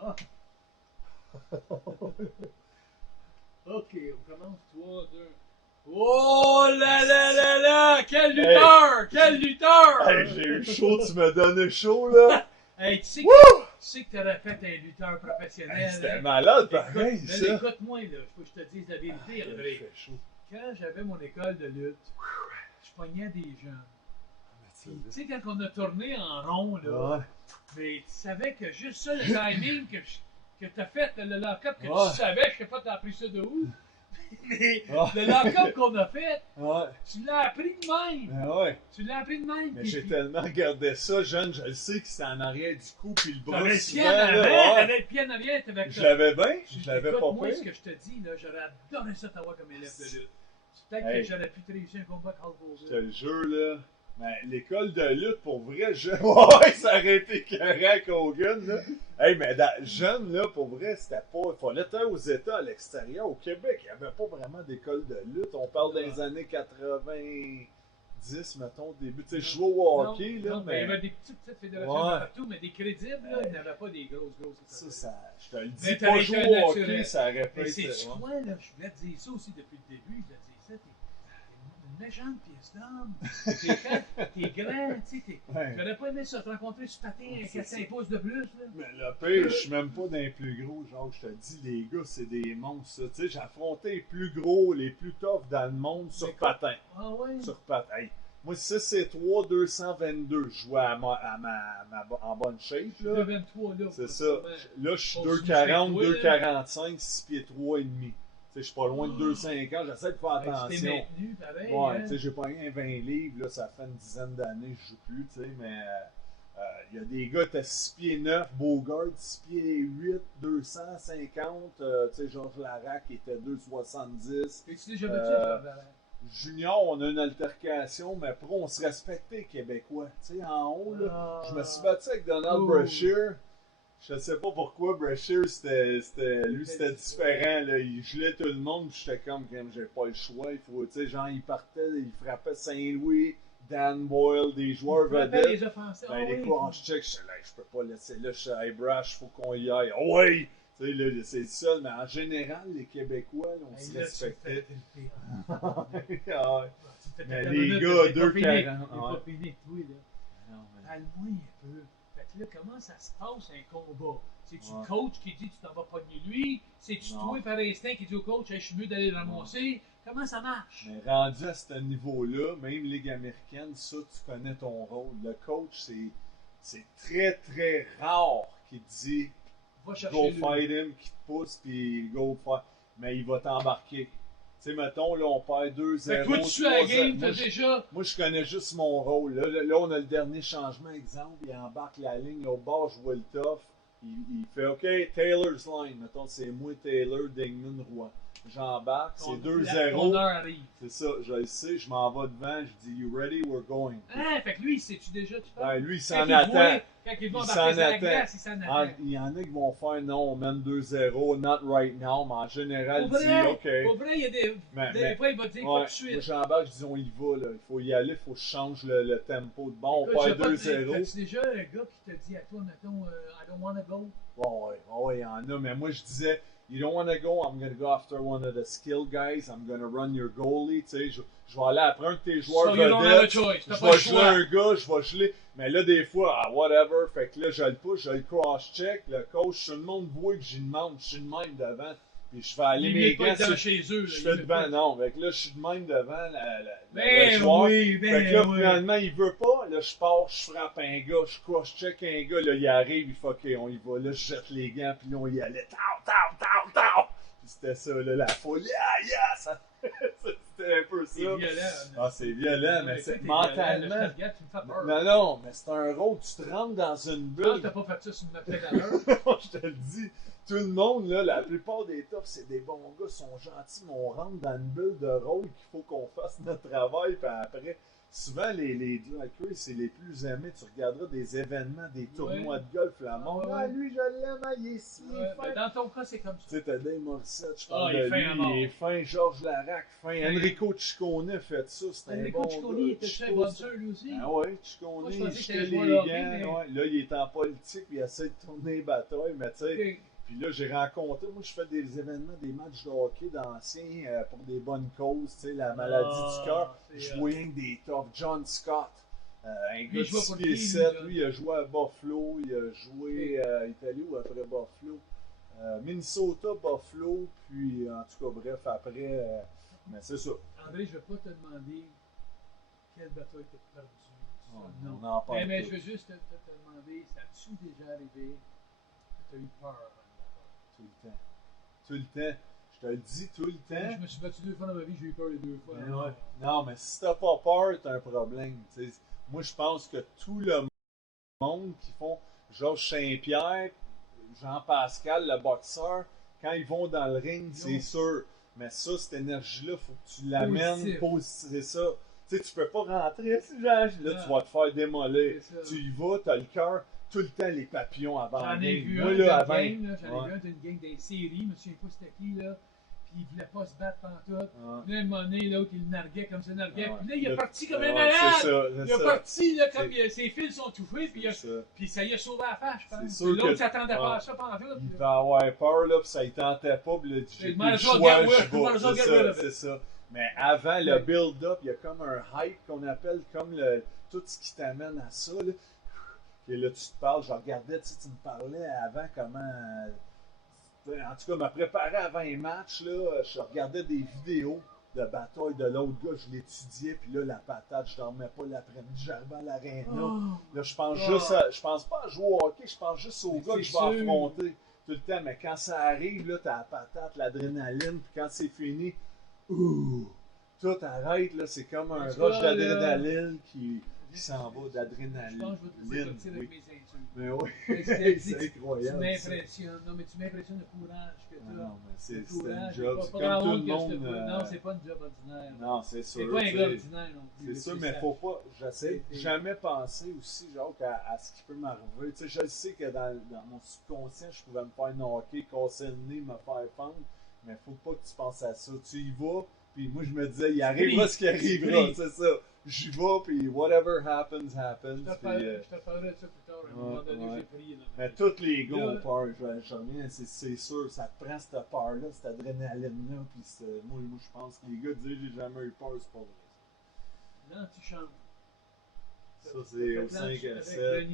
Ah. Ok, on commence 3, 2. Oh là là là là! Quel lutteur! Quel lutteur! Hey, j'ai eu chaud, tu me donnes chaud, là. Hey, tu sais que tu aurais fait un lutteur professionnel. Hey, c'était hein? malade, Écoute, pareil, mais ça. écoute-moi, là, faut que je te dise la vérité, Il André. fait chaud. Quand j'avais mon école de lutte, je pognais des jeunes. Puis, tu sais, quand on a tourné en rond, là, Ouais. mais tu savais que juste ça, le timing que t'as fait, le lock-up, que Ouais. tu savais, je sais pas, t'as appris ça de où? Mais Ah. le lock-up qu'on a fait, Ouais, tu l'as appris de même. ben ouais. Tu l'as appris de même. Mais puis- j'ai tellement regardé ça, jeune, je le sais que c'était en arrière du cou, puis le bras T'avais le souvent, pied en là, avant, ouais. t'avais le pied en arrière, t'avais Je l'avais bien, Je- je l'avais écoute, pas moi, ce pire. que je te dis, là, j'aurais adoré ça t'avoir comme élève de lutte. Peut-être Hey. que j'aurais pu te réussir un combat avec Hulk Je te Hogan. le jure, là. Mais l'école de lutte, pour vrai, ouais, ça aurait été écœurant qu'Hogan, là. Hey, mais jeune, là, pour vrai, c'était pas. Il fallait être aux États, à l'extérieur. Au Québec, il n'y avait pas vraiment d'école de lutte. On parle des années 90, mettons, début. Tu sais, je jouais au hockey, là, Non, mais. il y avait des petites fédérations Ouais. partout, mais des crédibles, là, il n'y avait pas des grosses. Ça, je te le dis, Mais pas t'avais jouer été au un hockey, naturel. ça aurait pas Mais été. c'est ouais. toi, là, je voulais te dire ça aussi depuis le début, je te dis ça, t'es une méchante pièce d'homme. T'es grand, tu sais, Ouais. j'aurais pas aimé ça, te rencontrer sur patin avec C'est 4-5 pouces de plus, là. Mais le pire, je suis même pas d'un plus gros, genre, je te dis, les gars, c'est des monstres, ça. Tu sais, j'ai affronté les plus gros, les plus tough dans le monde sur Mais patin. Ah ouais? Sur patin. Hey, moi, 6'3", 222, je jouais en bonne shape, Je là. devais 3 là. C'est ça. vraiment. Là, je suis On 2,40, se met 2,45, 6 pieds 3 et demi. Tu sais, je suis pas loin de 2,50, j'essaie de faire Fait que tu t'es attention. maintenu, pareil. Ouais, hein? tu sais, j'ai pas un 20 livres, là, ça fait une dizaine d'années que je joue plus, tu sais, mais il y a des gars, t'as 6 pieds 9, Bogart, 6 pieds 8, 250, tu sais, Georges Larac était 2,70. T'es-tu déjà battu Euh, avec Jean-Valère? Junior, on a une altercation, mais pro, on se respectait, Québécois. Tu sais, en haut, là, je me suis battu avec Donald Oh. Brashear. Je sais pas pourquoi Brashear, c'était différent. Là. Il gelait tout le monde, puis j'étais comme, j'ai pas le choix. Il faut, tu sais, genre, il partait, il frappait Saint-Louis, Dan Boyle, des joueurs Tu rappelles vedettes. les offenseurs? Ben, Ah les oui. cross-checks, je peux pas laisser là, je suis à Brash, faut qu'on y aille. Oh, oui! Tu sais, là, c'est le seul, mais en général, les Québécois, là, on Hey, se là, tu respectait. fais le pire. Ah, Ah, ouais. tu te fais Mais ta les minute, gars, t'es pas fini. 2,40, T'es ouais. pas fini, toi, là. Parle-moi un peu. Fait que là, comment ça se passe un combat? C'est-tu Ouais. le coach qui dit tu t'en vas pogner lui? C'est-tu Non. toi par instinct qui dit au coach hey, je suis mieux d'aller le ramasser? Comment ça marche? Mais rendu à ce niveau-là, même Ligue américaine, ça, tu connais ton rôle. Le coach, c'est très, très rare qu'il te dit Va go chercher lui. fight him, qui te pousse, puis go fight. Mais il va t'embarquer. Tu sais, mettons, là, on perd 2-0. Fait que toi, tu suis à la 3-0. game, Moi, t'as déjà. Moi, je connais juste mon rôle. Là, on a le dernier changement. Exemple, il embarque la ligne. Au bord, je vois le tough. Il fait OK, Taylor's line. Mettons, c'est moi, Taylor, Dingman, Roy. J'embarque, c'est Ton 2-0. heure arrive. C'est ça, je le sais. Je m'en vais devant. Je dis, You ready? We're going. Ah, fait que lui, sais-tu déjà, tu Ben, parles? lui, il Quand s'en il attend. voit- Quand il va Il embarquer s'en sur la attend. glace, il s'en Ah, attend. il y en a qui vont faire non, on mène 2-0, not right now, mais en général, Pour il dit vrai, OK. pour vrai, il y a des Mais- fois, il va te dire Ouais, pas tout de moi suite. j'embarque, je dis on y va, là. Il faut y aller, il faut que je change le tempo de bon. On Écoute, je perd sais pas, 2-0. t'as-tu déjà un gars qui te dit à toi, mettons, I don't wanna go? Ouais, il y en a, mais moi je disais, you don't want to go, I'm going to go after one of the skill guys, I'm going to run your goalie, tu sais, je vais aller après un de tes joueurs So you don't have a vedettes, choice, je t'as pas vais le geler choix. un gars, je vais geler, mais là des fois, whatever, fait que là je le pousse, je le cross-check, le coach, tout le monde voit que j'y demande, je suis de même devant, puis je fais aller Il mes est pas gants, dedans c'est- chez eux. je là, fais il devant, veut non, fait que là je suis de même devant le Ben joueur. oui, Fait que là, ben oui. finalement, il veut pas. Là, je pars, je frappe un gars, je cross-check un gars. Là, il arrive, il fait OK, on y va. Là, je jette les gants, puis là, on y allait. Tau! Puis c'était ça, là, la foule. Yeah! Ça... c'était un peu ça. C'est violent. Ah, c'est violent, mais toi, c'est t'es violent, là, mentalement. je te regarde, tu me fais peur. Non, mais c'est un rôle. Tu te rentres dans une Ah, bulle. t'as pas fait ça sur une tête à l'heure. Je te le dis. Tout le monde, là, la plupart des toughs, c'est des bons gars, sont gentils, mais on rentre dans une bulle de rôle qu'il faut qu'on fasse notre travail, puis après, souvent, les drag race, c'est les plus aimés. Tu regarderas des événements, des tournois de golf, le monde, Ouais. ah, lui, je l'aime, ah, il est si, il est Ouais, fin. mais dans ton cas, c'est comme Tu ça. sais, t'as Dave Morissette, je Ah, parle il est de fin lui, à mort. il est fin, Georges Larac, fin, Enrico Ciccone a fait ça, c'était un Enrico bon Ciccone, gars. il était très bon sûr, lui aussi. Ah ouais, Ciccone, Moi, je il pensais que jetait c'était un les joueur de gants, hockey, mais- ouais. Là, il est en politique, puis il essaie de tourner les batailles, mais tu sais, Ok. puis là, j'ai rencontré, moi, je fais des événements, des matchs de hockey d'anciens pour des bonnes causes, tu sais, la maladie Ah, du cœur. c'est, Je voyais que des toughs. John Scott, un gars il de jouait 6 pour pieds qui, 7, lui, lui, il a joué à Buffalo, il a joué, il est allé où après Buffalo? Minnesota, Buffalo, puis en tout cas, bref, après, mais c'est ça. André, je ne vais pas te demander quelle bataille tu as perdu. Oh, Non. on en parle Mais tout. je veux juste te demander, ça a-tu déjà arrivé que tu as eu peur avant une bataille? Tout le temps. Tout le temps. Je te le dis tout le temps. Je me suis battu 2 fois dans ma vie, j'ai eu peur les 2 fois. Mais ouais. Non, mais si t'as pas peur, t'as un problème. T'sais. Moi, je pense que tout le monde qui font Georges Saint-Pierre, Jean-Pascal, le boxeur, quand ils vont dans le ring, c'est sûr. Mais ça, cette énergie-là, faut que tu l'amènes positif. C'est ça. Tu sais, tu peux pas rentrer, si là, tu vas te faire démolir. Tu y vas, t'as le cœur, tout le temps les papillons avant J'en la ai game. vu Moi, un là, d'une avant. gang, là, j'en ai vu un d'une gang des séries, je me souviens pas c'était qui, là. Puis il voulait pas se battre pantoute. Puis là, à un moment donné, l'autre, il le narguait comme ça, narguait. Puis là, il est parti comme un malade. C'est ça, il est parti, là, comme ses fils sont touffés, puis ça y a sauvé la face, je pense. L'autre s'attendait pas à ça pantoute. Il va avoir peur, là, puis ça ne tentait pas, puis là, j'ai plus le choix, je vais. C'est ça. Mais avant le build-up, il y a comme un hype qu'on appelle comme tout ce qui t'amène à ça. Là. Et là, tu te parles, je regardais, tu me parlais avant comment. En tout cas, me préparer avant un match, là, je regardais des vidéos de bataille de l'autre gars, je l'étudiais, puis là, la patate, je dormais pas l'après-midi, j'arrivais à l'aréna. Là, je pense pas à jouer au hockey, je pense juste au gars que je vais affronter tout le temps. Mais quand ça arrive, là, t'as la patate, l'adrénaline, puis quand c'est fini, tout arrête, là, c'est comme un rush d'adrénaline qui s'en va d'adrénaline. Je pense que je vais te laisser avec mes ceintures. Mais oui, c'est incroyable. Tu m'impressionnes. Non, mais tu m'impressionnes le courage que tu as. Non, mais c'est un job. C'est pas comme tout le grand monde. Non, c'est pas une job ordinaire. Non, c'est sûr. C'est pas un gars ordinaire non plus. C'est sûr, mais faut pas. J'essaie jamais penser aussi, genre, à ce qui peut m'arriver. Tu sais, je sais que dans mon subconscient, je pouvais me faire knocker, casser le nez, me faire fendre. Mais faut pas que tu penses à ça. Tu y vas, puis moi, je me disais, il arrivera ce qui arrivera. C'est ça. J'y vais, puis whatever happens, happens. Je te parlerai de ça plus tard, à un moment donné, j'ai pris. Mais tous les gars ont peur, je reviens, c'est sûr, ça te prend cette peur-là, cette adrénaline-là, puis moi, je pense que les gars disent j'ai jamais eu peur, c'est pas vrai. L'antichambre. Ça, c'est au 5 à 7.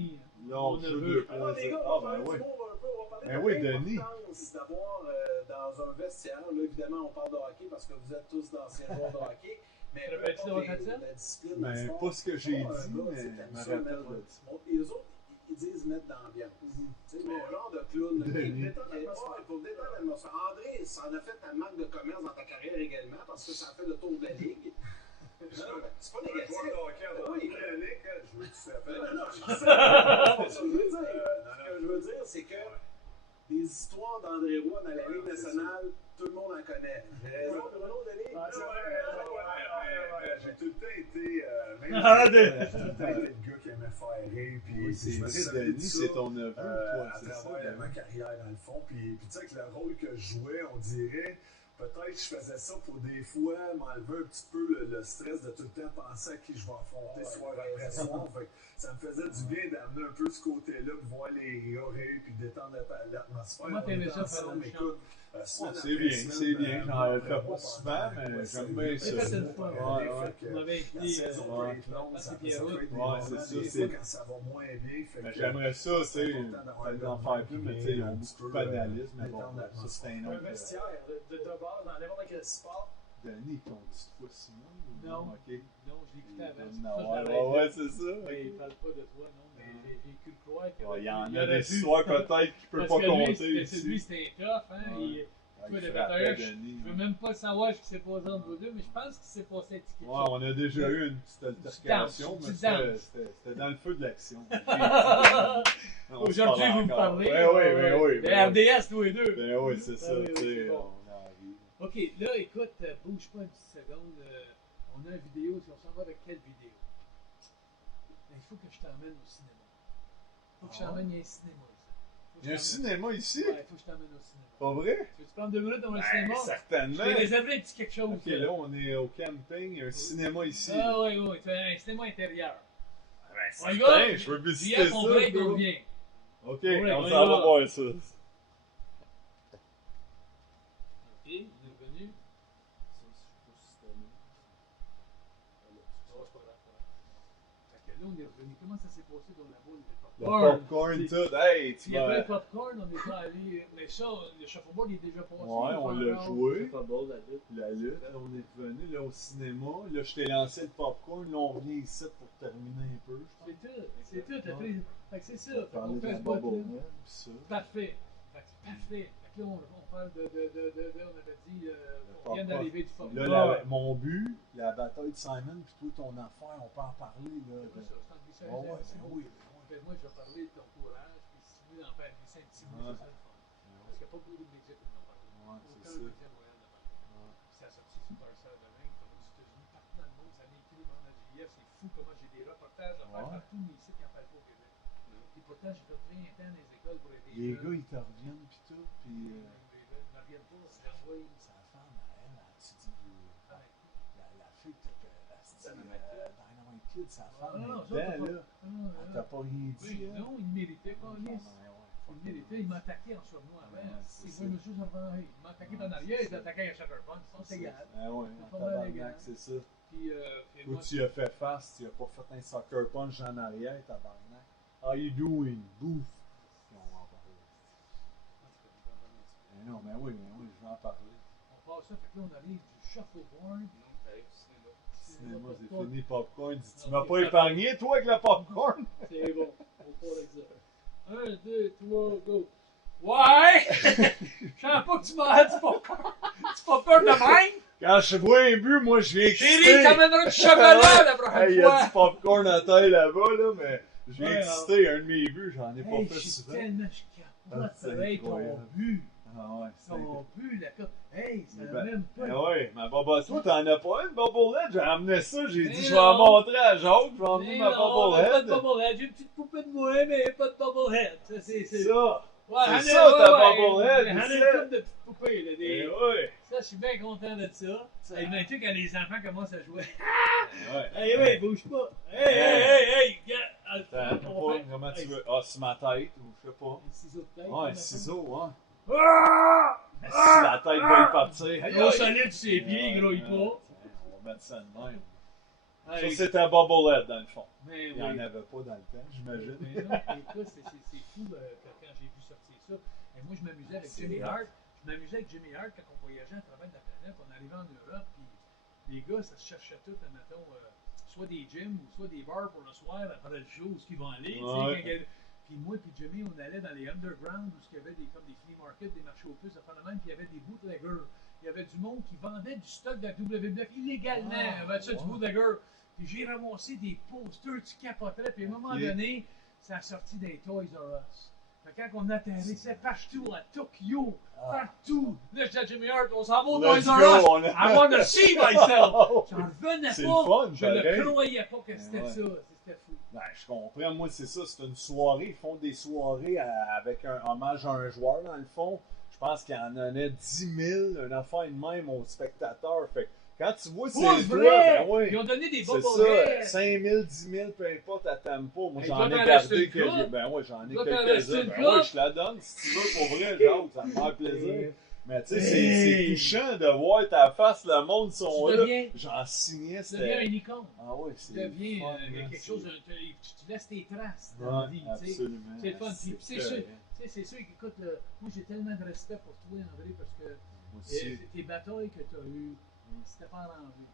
Là, on joue 2 points. Les gars, on va parler du monde un peu, on va parler de l'importance d'avoir dans un vestiaire, là, évidemment, on parle de hockey parce que vous êtes tous d'anciens joueurs de hockey. Mais la discipline, mais pas ce que j'ai dit, mais je me rappelle de ça. Les autres, ils disent mettre d'ambiance. Tu sais, mon genre de clown, pour détendre l'atmosphère. André, ça en a fait ta marque de commerce dans ta carrière également, parce que ça a fait le tour de la ligue. C'est pas négatif. Oui, je veux que tu t'appelles. Non, ce que je veux dire, c'est que des histoires d'André Roy dans la Ligue nationale, tout le monde en connaît. J'ai raison, Bruno, Denis? J'ai tout le temps été, le gars qui aimait faire rire. Puis c'est je me suis Denis, c'est ton neveu, toi. À travers ma carrière, dans le fond. Puis tu sais, avec le rôle que je jouais, on dirait. Peut-être que je faisais ça pour des fois m'enlever un petit peu le stress de tout le temps penser à qui je vais affronter soir après soir. Fait que ça me faisait du bien d'amener un peu ce côté-là, de voir les gars rire puis détendre l'atmosphère. Comment t'aimais ça faire dans le champ? C'est bien. J'en le fais pas souvent, mais j'aime bien ça. C'est une fois. Tu m'avais invité. c'est ça. Quand ça va moins bien. J'aimerais ça, tu sais, d'en faire plus, mais tu sais, ils ont beaucoup de panélisme, mais bon, ça c'est un autre. Un vestiaire de base dans n'importe quel sport. Denis, compte-tu toi, Simon? Non. Ok. Non, je l'écoutais avant. Ouais, c'est ça. Il parle pas de toi, non, mais j'ai cru croire que. Il y en a des histoires peut-être qu'il peut pas compter. Lui, c'était tough, hein. Toi, le batailleur, je veux même pas savoir ce qui s'est passé entre vous deux, mais je pense qu'il s'est passé un petit quelque chose. On a déjà eu une petite altercation, mais c'était dans le feu de l'action. Aujourd'hui, vous me parlez. Oui. RDS, tous les deux. Ben oui, c'est ça. Ok, là, écoute, bouge pas une petite seconde. On a une vidéo, si on s'en va avec quelle vidéo? Il faut que je t'emmène au cinéma. Il faut que je t'emmène, il y a un cinéma ici. Il y a un cinéma ici? Ouais, il faut que je t'emmène au cinéma. Pas vrai? Tu veux prendre 2 minutes dans le cinéma? Certainement. Je vais réserver un petit quelque chose. Ok, là, on est au camping, il y a un cinéma ici. Ah oui, tu as un cinéma intérieur. On y va? Je veux visiter ça. On break, on revient. Ok, on s'en va voir ça. Ok, on est revenu. Fait que là, on est revenu. Comment ça s'est passé dans la boule? Le popcorn, tout. Hey, tu Il y avait le popcorn, on est pas allé. Mais ça, le shuffleboard il est déjà passé. Ouais, on l'a joué. La lutte. Là, on est revenu là, au cinéma. Là, je t'ai lancé le popcorn. Là, on revient ici pour terminer un peu. C'est tout. Fait que c'est ça. On On fait fait ce bot là. ça. Parfait. Fait que c'est parfait. que là, on parle on avait dit, on vient pop-up. d'arriver du fort. Là, mon but, la bataille de Simon, puis toi, ton affaire, on peut en parler. Là, C'est pas ça, c'est entre glisser Oh, ouais, un ben oui. Moi, je vais parler de ton courage, puis si tu veux en faire glisser un petit bout, Ouais. ça, c'est le fun. Parce qu'il n'y a pas beaucoup de médias qui en ont parlé. Ouais, c'est Aucun ça. média moyen n'a parlé. Puis ça a sorti sur Darcy de Ring, comme aux États-Unis, partout dans le monde, ça m'écrit dans la JF. C'est fou comment j'ai des reportages à faire Ouais. partout, mais ici, qui n'en parlent pas au Québec. Puis pourtant, j'ai fait 20 ans dans les écoles pour aider Les jeunes. gars, ils te reviennent, puis tout, puis Les jeunes ne reviennent pas, j'envoie. sa femme, elle, tu dis, la fille que Dynamite Kid, sa femme, non, est dedans, là. Non, Elle t'a pas rien dit, oui, hein? non, il méritait pas, Non, Nice. ouais, Il méritait, il m'a attaqué en surnom avant. Ouais, c'est C'est ça. moi, monsieur Sarvan, il m'a attaqué par en arrière, il attaqué à Sucker Punch, c'est égal. Ah ouais, C'est en pas mal égal. tabarnak, c'est ça. Puis Toi, moi, tu as fait face, tu as pas fait un soccer punch en arrière, tabarnak. How you doing? Bouf! Puis on va en parler. Mais oui, je vais en parler. on passe ça, fait que là, on arrive du shuffleboard. Cinéma, c'est fini, popcorn. Tu Non, m'as pas c'est épargné, toi, avec le popcorn? C'est bon, on part avec ça. 1, 2, 3, go. Ouais! Je sens pas que tu m'as dit popcorn de même. Quand je vois un but, moi, je viens Chérie, excité. t'amèneras du chocolat la prochaine Hey, il y a fois. du popcorn à taille là-bas, là, mais je viens Ouais, excité. Un de mes buts, j'en ai pas Hey, fait je suis souvent. tellement Ah, capote, c'est hey, ton incroyable. but. Ah ouais, c'est Ton but, la coupe. Hey, ça Ben, n'a même pas. ben ouais, ma toi, t'en as pas une bobblehead? J'ai amené ça, j'ai Mais dit, je vais en non. montrer à Jacques, je vais emmener Mais ma non, mais pas de bobblehead. bobblehead. J'ai une petite poupée de moi, mais pas de bobblehead. Ça, c'est. Ça! Ouais, c'est Hannah, ça, ta ouais, bobblehead, Hannah, c'est une ça. couple de petites poupées, là. Eh ouais! Ça, je suis bien content de ça. Et maintenant, quand les enfants commencent à jouer. Eh ouais! Hey, ouais, bouge pas. Hey, gars. Attends, On va faire- comment tu Hey, veux? Ah, sur ma tête, ou je sais pas. un ciseau de tête. Ouais, comme ciseau, ouais. Ah! Si la tête va y partir. Aïe, Gros aïe. solide sur ses pieds, gros, il Tiens, pas. on va mettre ça de même. Ça, Hey, c'était un bobblehead, dans le fond. mais Il n'y en oui. avait pas dans le temps, j'imagine. Mais non, écoute, c'est fou quand j'ai vu sortir ça. Et moi, je m'amusais avec C'est Jimmy vrai. Hart. Je m'amusais avec Jimmy Hart quand on voyageait à travers la planète. On arrivait en Europe, puis les gars, ça se cherchait tout, admettons, soit des gyms ou soit des bars pour le soir après le show, où ils vont aller. tu sais, Ouais. quand il y avait- Puis moi, puis Jimmy, on allait dans les underground où il y avait comme des flea markets, des marchés aux puces, de même, puis il y avait des bootleggers. Il y avait du monde qui vendait du stock de la WWF illégalement. Il y avait ça, du ouais. bootlegger. Puis j'ai ramassé des posters, tu capoterais. Puis à un moment Ok. donné, ça a sorti des Toys R Us. Fait que quand on atterrissait partout, à Tokyo, partout, là, je disais à Jimmy Hart, on s'en va au Toys Let's R go, Us. on a- I want to see myself. J'en revenais C'est pas. le fun, Je pareil. ne croyais pas que c'était Ouais. ça. C'était fou. Ben, je comprends. Moi, c'est ça. C'est une soirée. Ils font des soirées avec un hommage à un joueur, dans le fond. Je pense qu'il y en a 10 000, une affaire de même aux spectateurs. Fait que quand tu vois ces Pour fois, vrai! ben oui. Ils ont donné des C'est bobbleheads. ça, 5 000, 10 000, peu importe, à Tampa. Moi, Hey, j'en toi, ai t'en restes gardé une coupe? quelques. Ben oui, j'en ai Toi, t'en restes quelques-uns. une Ben coupe? oui, je te la donne si tu veux, pour vrai, genre, ça me fait plaisir. Mais tu sais, c'est touchant de voir ta face, le monde sont Tu là. deviens- J'en signais, Tu deviens c'était. une icône. Ah oui, Tu c'est. deviens fun, hein, quelque c'est- chose, tu laisses tes traces dans la Ouais, vie. tu sais. absolument. C'est le fun. Puis c'est sûr, correct. tu sais, c'est sûr qu'écoute, moi j'ai tellement de respect pour toi, André, parce que Moi aussi. tes batailles que tu as eues, c'était pas arrangé.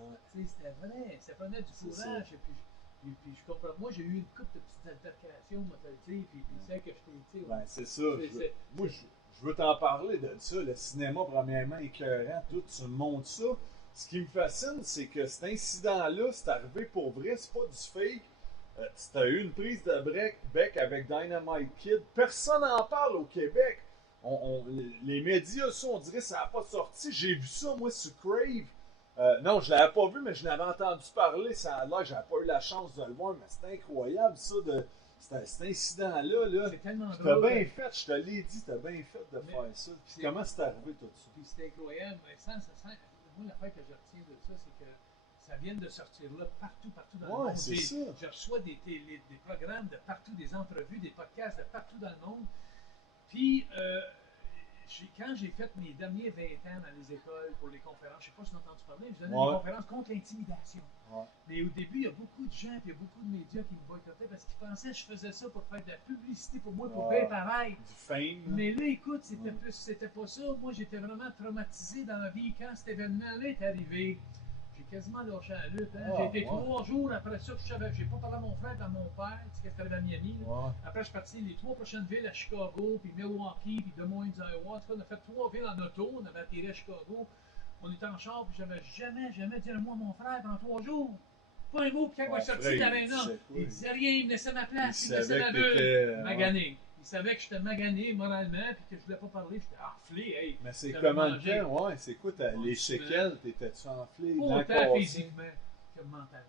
Ouais. Tu sais, c'était vrai, ça prenait du C'est courage. Et puis je comprends. Moi, j'ai eu une couple de petites altercations, moi, tu sais, puis c'est que je t'ai dit. Ben, c'est ça. C'est- Moi, je veux t'en parler de ça. Le cinéma, premièrement, écœurant, tout, tu me montres ça. Ce qui me fascine, c'est que cet incident-là, c'est arrivé pour vrai, c'est pas du fake. Tu as eu une prise de bec avec Dynamite Kid. Personne n'en parle au Québec. Les médias, ça, on dirait que ça n'a pas sorti. J'ai vu ça, moi, sur Crave. Non, je l'avais pas vu, mais je l'avais entendu parler. Ça a l'air, j'avais pas eu la chance de le voir, mais c'est incroyable, ça, cet incident-là. Là. C'est tellement Puis t'as drôle. bien fait, je te l'ai dit, t'as bien fait de Mais faire ça. Puis c'est- comment c'est arrivé tout ça? Puis c'était incroyable. Mais moi, l'affaire que je retiens de ça, c'est que ça vient de sortir là partout dans le Ouais, monde. c'est ça. Je reçois des programmes de partout, des entrevues, des podcasts de partout dans le monde. Puis, quand j'ai fait mes derniers 20 ans dans les écoles pour les conférences, je ne sais pas si tu as entendu parler, je donnais Ouais. des conférences contre l'intimidation. Ouais. Mais au début, il y a beaucoup de gens, puis il y a beaucoup de médias qui me boycottaient parce qu'ils pensaient que je faisais ça pour faire de la publicité pour moi, pour Ouais. bien paraître. Du fame. là. Mais là, écoute, c'était Ouais. c'était pas ça. Moi, j'étais vraiment traumatisé dans la vie quand cet événement-là est arrivé. J'ai quasiment lâché la lutte. Hein. Ah, J'ai été ouais. 3 jours après ça, j'ai pas parlé à mon frère, à mon père, tu sais, qu'est-ce qui arrive à Miami. Là. Ouais. Après, je suis parti les 3 prochaines villes à Chicago, puis Milwaukee, puis Des Moines, Iowa. En tout cas, on a fait 3 villes en auto, on avait atterri à Chicago. On était en char, puis j'avais jamais dit un mot à mon frère pendant 3 jours. Pas un mot, puis quand Mon il est sorti frère, de il l'aréna, disait quoi? il disait rien, il me laissait ma place, il me laissait savait ma que bulle. t'étais, Magané. Il savait que j'étais magané moralement, puis que je voulais pas parler, j'étais enflé, hey. Mais c'est J'avais comment mangé. le temps? Ouais, c'est quoi les séquelles? T'étais-tu enflé? Autant cassé? physiquement que mentalement.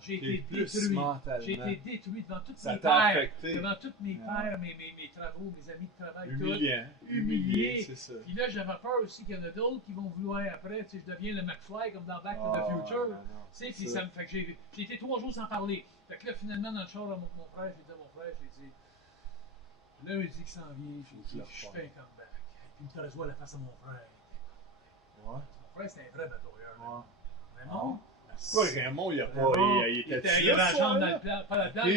J'ai Ok, été plus détruit. mentalement. J'ai été détruit devant tous Ça mes t'a pères, affecté. devant tous mes Ah. pères, mes travaux, mes amis de travail, Humiliant. tout. Humilié. C'est ça. Puis là, j'avais peur aussi qu'il y en a d'autres qui vont vouloir après, tu sais, je deviens le McFly comme dans Back to Ah, the Future. non, non, Tu sais, puis ça. ça me fait que j'ai été 3 jours sans parler. Fait que là, finalement, dans le char, avec mon frère, j'ai dit à mon frère, j'ai dit, lundi qui s'en vient, j'ai dit, je fais un comeback. Puis il me faisait voir la face à mon frère. Ouais. Mon frère, c'était un vrai batailleur. Ouais. Vraiment? Pourquoi Raymond, il a pas. Raymond, Il était il avait la jambe dans le là? plan, pas là-dedans, Ok.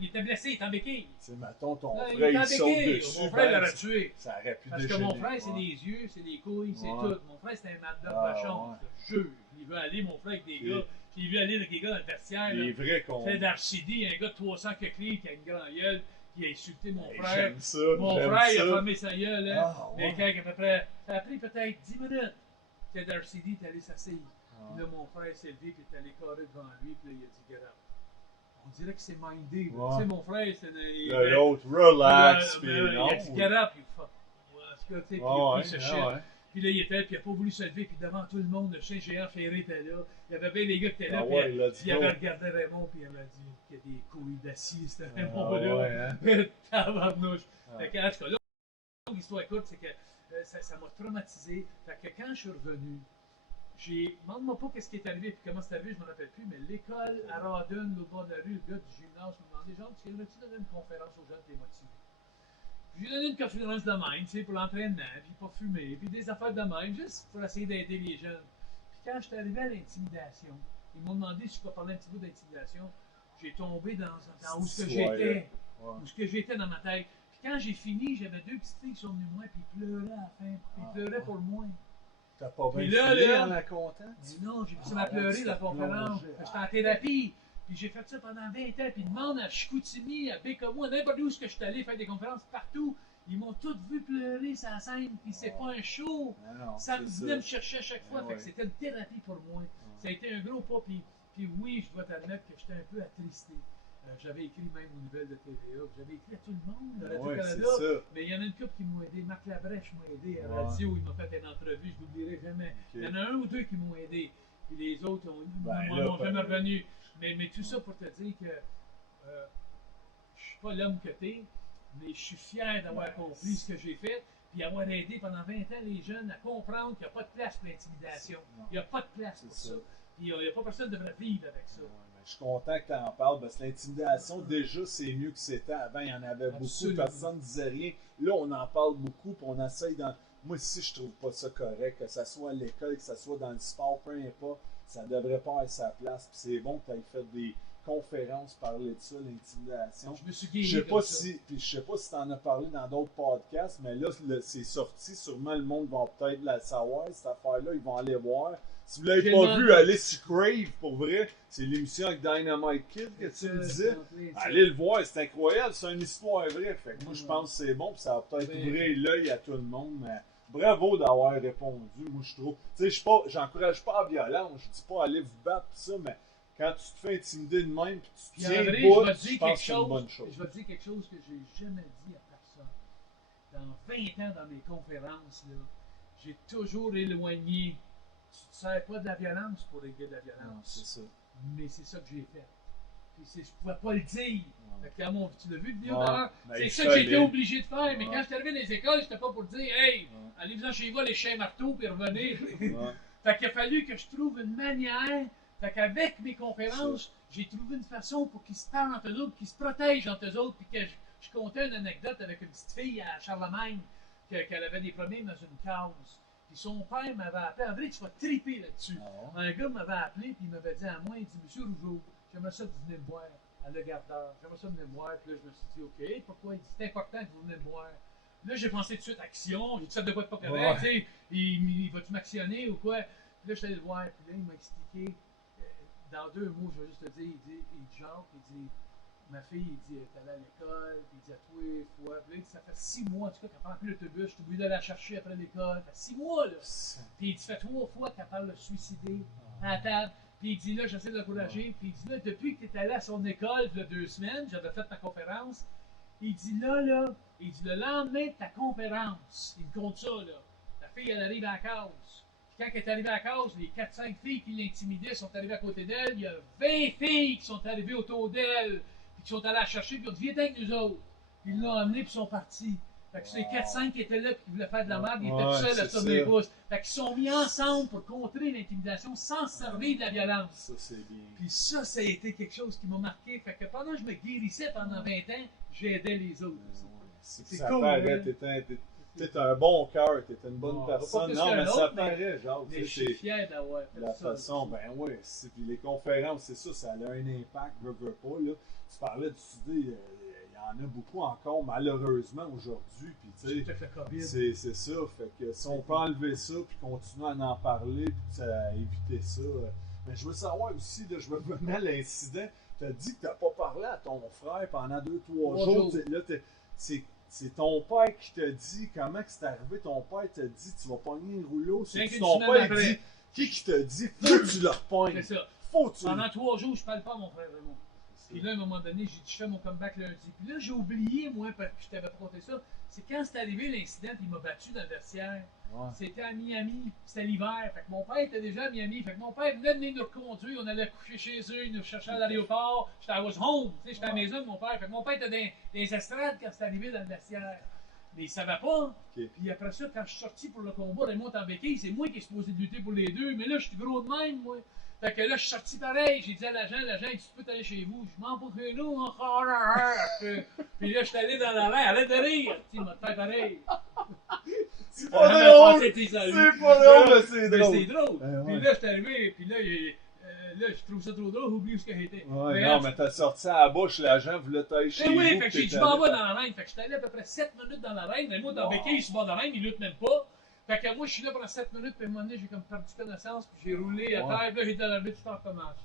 il était blessé, il était en béquille. C'est mettons ton Là, frère, il était en saute béquille. dessus. Mon frère ben, l'aurait tué. ça aurait pu Parce que déchaîner. mon frère, c'est Ouais. les yeux, c'est les couilles, c'est Ouais. tout. Mon frère, c'était un mad dog Ah, vachon. ouais. Je te jure. Il veut aller, mon frère, avec des Ok. gars. Je l'ai vu aller avec des gars dans le vestiaire. Il est Là. vrai qu'on. Fait d'Arcidi, un gars de 300 livres qui a une grande gueule, qui a insulté mon Hey, frère. J'aime ça. Mon j'aime frère, il a ça. fermé sa gueule. Hein. Ah, Mais ouais. quand, à peu près, ça a pris peut-être 10 minutes. Ted Arcidi est allé s'asseoir. Ah. Là, mon frère s'est levé, puis est allé carrer devant lui, puis là, il a dit, get up. On dirait que c'est mindé. Là. Ouais. Tu sais, mon frère, c'est Là, l'autre, relax, puis il non. a dit, get up, you fuck. Ouais, en tout cas, tu sais, puis il a Ouais, pris ce ouais, shit. ouais. Puis là, il était, puis il n'a pas voulu se lever, puis devant tout le monde, le chien géant ferré était là. Il y avait bien les gars qui étaient là, Ah puis ouais, let's il avait go. regardé Raymond, puis il avait dit qu'il y a des couilles d'acier, c'était Ah, Raymond-là. ouais, hein. Tabarnouche. Ah. Fait que, en tout cas, là, l'histoire courte, c'est que ça m'a traumatisé. Fait que quand je suis revenu, demande-moi pas qu'est-ce qui est arrivé puis comment c'est arrivé, je ne me rappelle plus, mais l'école à Rawdon, au bord de la rue, le gars du gymnase me demandait, genre, tu aimerais-tu donner une conférence aux jeunes, t'es motivé? Puis j'ai donné une conférence de même, tu sais, pour l'entraînement, puis pas fumer, puis des affaires de même, juste pour essayer d'aider les jeunes. Puis quand je suis arrivé à l'intimidation, ils m'ont demandé si je peux parler un petit peu d'intimidation, j'ai tombé dans où ce que Cette j'étais, Ouais. où ce que j'étais dans ma tête. Puis quand j'ai fini, j'avais 2 petites filles qui sont venues moi, puis ils pleuraient à la fin, puis ils pleuraient pour moi. T'as pas bien Puis là, filé là- en la comptant? Mais non, j'ai pu Ah, ma pleurer tu la t'es conférence. plongé. J'étais en thérapie. Puis j'ai fait ça pendant 20 ans. Puis demande à Chicoutimi, à Bécomo, à n'importe où que je suis allé faire des conférences partout. Ils m'ont tous vu pleurer sur la scène. Puis c'est pas un show. Ah non, Ça c'est venait me chercher à chaque fois. Ah Fait que ouais. c'était une thérapie pour moi. Ça a été un gros pas. Puis oui, je dois t'admettre que j'étais un peu attristé. J'avais écrit même aux nouvelles de TVA. J'avais écrit à tout le monde, à Ouais, Radio-Canada. c'est ça. Mais il y en a une couple qui m'ont aidé. Marc Labrèche m'a aidé à Ouais. radio. Il m'a fait une entrevue, je l'oublierai jamais. Il y en a un ou deux qui m'ont aidé. Puis les autres Ben m'ont là, jamais revenu. Mais tout ça pour te dire que je suis pas l'homme que t'es, mais je suis fier d'avoir Ben, accompli ce que j'ai fait. Puis avoir aidé pendant 20 ans les jeunes à comprendre qu'il n'y a pas de place pour l'intimidation. Non. Il n'y a pas de place pour C'est ça. ça. Puis il n'y a pas personne qui devrait vivre avec ça. Ouais, mais je suis content que tu en parles parce que l'intimidation, déjà, c'est mieux que c'était. Avant, il y en avait beaucoup, Absolument. personne ne disait rien. Là, on en parle beaucoup, puis on essaye dans. Moi aussi, je trouve pas ça correct, que ce soit à l'école, que ce soit dans le sport, peu importe, ça devrait pas être sa place. Puis c'est bon que tu aies fait des conférences, parler de ça, l'intimidation. Je me suis Je guéri sais comme pas ça. si, puis je sais pas si tu en as parlé dans d'autres podcasts, mais là, c'est sorti. Sûrement, le monde va peut-être la savoir, cette affaire-là. Ils vont aller voir. Si vous l'avez J'ai pas demandé- vu, allez sur Crave, pour vrai. C'est l'émission avec Dynamite Kid que tu me disais. Allez le voir, c'est incroyable. C'est une histoire vraie. Fait que moi, je pense que c'est bon. Puis ça va peut-être Ben- ouvrir l'œil à tout le monde. Mais bravo d'avoir répondu. Moi, je trouve. Tu sais, j'encourage pas la violence. Je dis pas aller vous battre, pis ça, mais quand tu te fais intimider de même, puis tu Puis tiens André, debout, je vais te je dire pense quelque que c'est une chose. bonne chose. Je vais te dire quelque chose que j'ai jamais dit à personne. Dans 20 ans dans mes conférences, là, j'ai toujours éloigné. Tu ne sers pas de la violence pour régler de la Non, violence. c'est ça. Mais c'est ça que j'ai fait. Puis je pouvais pas le dire. Fait que, tu l'as vu le vidéo Ouais. d'avant? Ben, C'est il ça que j'ai été fallait. obligé de faire. Mais Ouais. quand je suis arrivé dans les écoles, j'étais pas pour dire hey, Ouais. allez-vous-en chez vous, les chiens marteaux, puis revenez. Ouais. Fait qu'il a fallu que je trouve une manière. Fait qu'avec mes conférences, j'ai trouvé une façon pour qu'ils se parlent entre eux autres, qu'ils se protègent entre eux autres. Puis que je contais une anecdote avec une petite fille à Charlemagne, qu'elle avait des problèmes dans une case. Puis son père m'avait appelé. André, tu vas triper là-dessus. Ah Un gars m'avait appelé, puis il m'avait dit à moi, il dit, Monsieur Rougeau, j'aimerais ça que vous venez me voir à Le Gardeur. J'aimerais ça venir me voir. Puis là, je me suis dit, OK, pourquoi? Il dit, c'est important que vous venez me voir. Là, j'ai pensé tout de suite action. J'ai dit, ça devrait être pas correct. Ouais. Tu sais, il va-tu m'actionner ou quoi? Puis là, je suis allé le voir, puis là, il m'a expliqué, dans 2 mots, je vais juste te dire, il dit Jacques, il dit, ma fille, il dit, elle est allée à l'école, puis il dit à tous les fois, puis là, il dit, ça fait 6 mois, en tout cas, qu'elle prend plus l'autobus, je suis obligé d'aller la chercher après l'école, ça fait 6 mois, là. Puis il dit, ça fait 3 fois qu'elle parle de se suicider à la table. Puis il dit, là, j'essaie de l'encourager. Puis il dit, là, depuis que tu es allé à son école, il y a 2 semaines, j'avais fait ma conférence. Il dit, là, il dit, le lendemain de ta conférence, il me compte ça, là. La fille, elle arrive à la case. Puis quand elle est arrivée à la case, les 4-5 filles qui l'intimidaient sont arrivées à côté d'elle. Il y a 20 filles qui sont arrivées autour d'elle, puis qui sont allées la chercher, puis ont dit, viens avec nous autres. Puis ils l'ont amenée, puis ils sont partis. Fait que ces 4-5 qui étaient là, puis qui voulaient faire de la merde, ils étaient tout seuls à sommer les pouces. Fait qu'ils sont mis ensemble pour contrer l'intimidation sans se servir de la violence. Ça, c'est bien. Puis ça a été quelque chose qui m'a marqué. Fait que pendant que je me guérissais pendant 20 ans, j'aidais les autres aussi. C'est C'est cool. hein? T'es un bon cœur, t'es une bonne Pas personne. plus Non, qu'un mais ça autre, paraît, genre. Mais je suis fier d'avoir fait La ça. façon, aussi. ben oui. Puis les conférences, c'est ça a un impact, veux pas. Là. Tu parlais d'idées, il y en a beaucoup encore, malheureusement, aujourd'hui. Puis tu sais, Peut-être le COVID. c'est ça. Fait que si on peut enlever ça, puis continuer à en parler, puis éviter ça. Mais je veux savoir aussi, là, je veux revenir à l'incident. Tu as dit que tu n'as pas parlé à ton frère pendant 2-3 jours. Là, c'est ton père qui t'a dit comment que c'est arrivé. Ton père t'a dit tu vas pogner un rouleau. C'est ton père dit qui t'a dit faut que tu le repognes. C'est ça. Faut que tu Pendant 3 jours, je ne parle pas à mon frère Raymond. Puis là, à un moment donné, j'ai dit, je fais mon comeback lundi. Puis là, j'ai oublié, moi, parce que je t'avais raconté ça. C'est quand c'est arrivé l'incident, il m'a battu dans le vestiaire. Ouais. C'était à Miami, c'était l'hiver. Fait que mon père était déjà à Miami. Fait que mon père venait de venir nous reconduire. On allait coucher chez eux, il nous cherchait à l'aéroport. J'étais à was home, tu sais, j'étais à la maison de mon père. Fait que mon père était dans les estrades quand c'est arrivé dans le vestiaire. Mais il savait pas. Okay. Puis après ça, quand je suis sorti pour le combat, Raymond en béquille, c'est moi qui ai supposé de lutter pour les deux. Mais là, je suis gros de même, moi. Fait que là, je suis sorti pareil. J'ai dit à l'agent, il dit, tu peux aller chez vous. Je m'en vais chez nous, encore. Puis là, je suis allé dans la l'air, arrête de rire. Il m'a fait pareil. C'est pas drôle! C'est pas drôle, mais c'est mais drôle. c'est drôle. Ouais. Puis là, je suis arrivé, puis là, je trouve ça trop drôle, oublie ce que j'étais. Ouais, non, mais t'as sorti à la bouche, l'agent voulait t'aller chez Eh vous. oui, fait que j'ai dit, je m'en vais dans l'arène. Fait que j'étais allé à peu près 7 minutes dans l'arène. Mais moi, dans béquille, je suis bord d'arène, il lutte même pas. Fait que moi, je suis là pendant 7 minutes, puis à un moment donné, j'ai comme perdu connaissance, puis j'ai roulé à terre, puis là, j'ai dit à l'arbitre, je t'en recommence.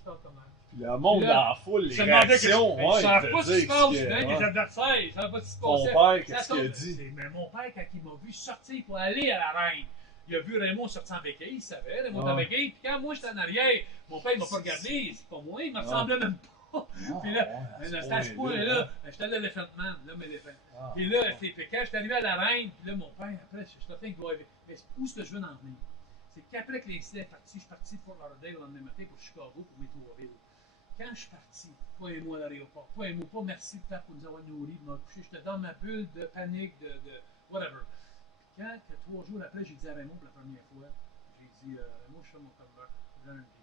Puis le monde Puis là, dans la foule, les je me demandais réactions, je savais pas ce qui se passe, que- je avec ouais. les adversaires, je savais pas ce qui se Ton passait. père, qu'est-ce Ça qu'il a tombe- dit? Mais mon père, quand il m'a vu sortir pour aller à l'arène, il a vu Raymond sortir en béquille, il savait, Raymond en béquille, puis quand moi j'étais en arrière, mon père il m'a pas regardé, c'est pas moi, il me ressemblait même pas. Puis là, le stage point là, j'étais à l'Elephant Man, l'homme éléphant. Puis là, puis quand je suis arrivé à l'arène, puis là, mon père, après, je suis certain qu'il doit arriver. Mais où est-ce que je veux en venir? C'est qu'après que l'incident est parti, je suis parti de Fort Lauderdale le lendemain matin pour Chicago, pour mes 3 villes. Quand je suis parti, pas un mot à l'aéroport, pas un mot, pas merci de pour nous avoir nourris, de m'avoir couché, j'étais dans ma bulle de panique, de whatever. Puis quand, 3 jours après, j'ai dit à Raymond pour la première fois, j'ai dit, Raymond, je fais mon comeback lundi.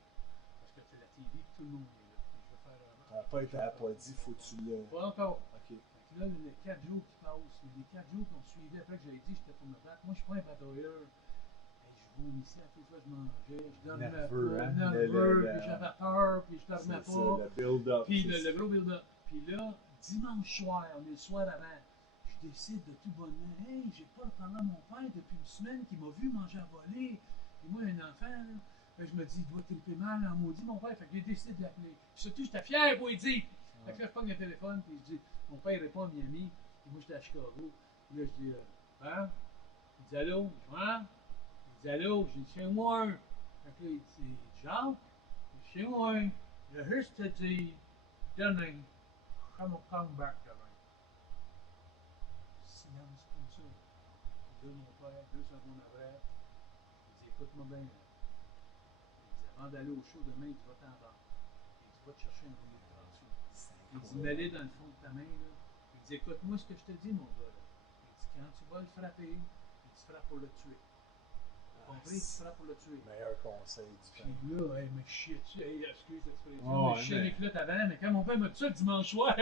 Parce que c'est la TV, tout le monde est là. Je vais faire Ton père t'a pas dit, faut que tu le. pas encore. Ok. Fait que là, les 4 jours qui passent, les 4 jours qu'on suivait après que j'avais dit, j'étais pour me battre. Moi, je suis pas un batailleur. Je vomissais à tout fois, je mangeais, je dormais Nerveux, pas, hein? nerveux, puis j'avais peur, puis je dormais C'est pas. ça, le build-up. Puis c'est le gros build-up. Puis là, dimanche soir, on est le soir avant, je décide de tout bonnement. Hey, j'ai pas parlé à mon père depuis une semaine qui m'a vu manger à voler. Et moi, un enfant, là, fait que je me dis, il doit triper mal en maudit, mon père. Fait que j'ai décidé de l'appeler. Puis surtout, j'étais fier pour lui dire. Fait que là, je pogne le téléphone, puis je dis, mon père il répond à Miami, puis moi, j'étais à Chicago. Puis là, je dis, hein? Il dit, allô? Je dis, hein? Il dit, allô? J'ai dit, chez moi. Fait que là, il dit, Jacques? Chez moi. Le juste te dit, demain, comme on comeback demain. Silence comme ça. Puis là, mon père, 2 secondes après, il dit, écoute-moi bien. Il dit, avant d'aller au show demain, tu vas t'en vendre. Il dit, va te chercher un rouleau de tension. Il dit, mets-les dans le fond de ta main. Là. Il dit, écoute-moi ce que je te dis, mon gars. Là. Il dit, quand tu vas le frapper, tu frappes pour le tuer. Compris, tu frappes pour le tuer. Meilleur conseil du Puis temps. là, elle me chiait dessus. Hey, excuse l'expression, Oh, mais je chiais mais- mes culottes avant, mais quand mon père m'a dit ça le dimanche soir,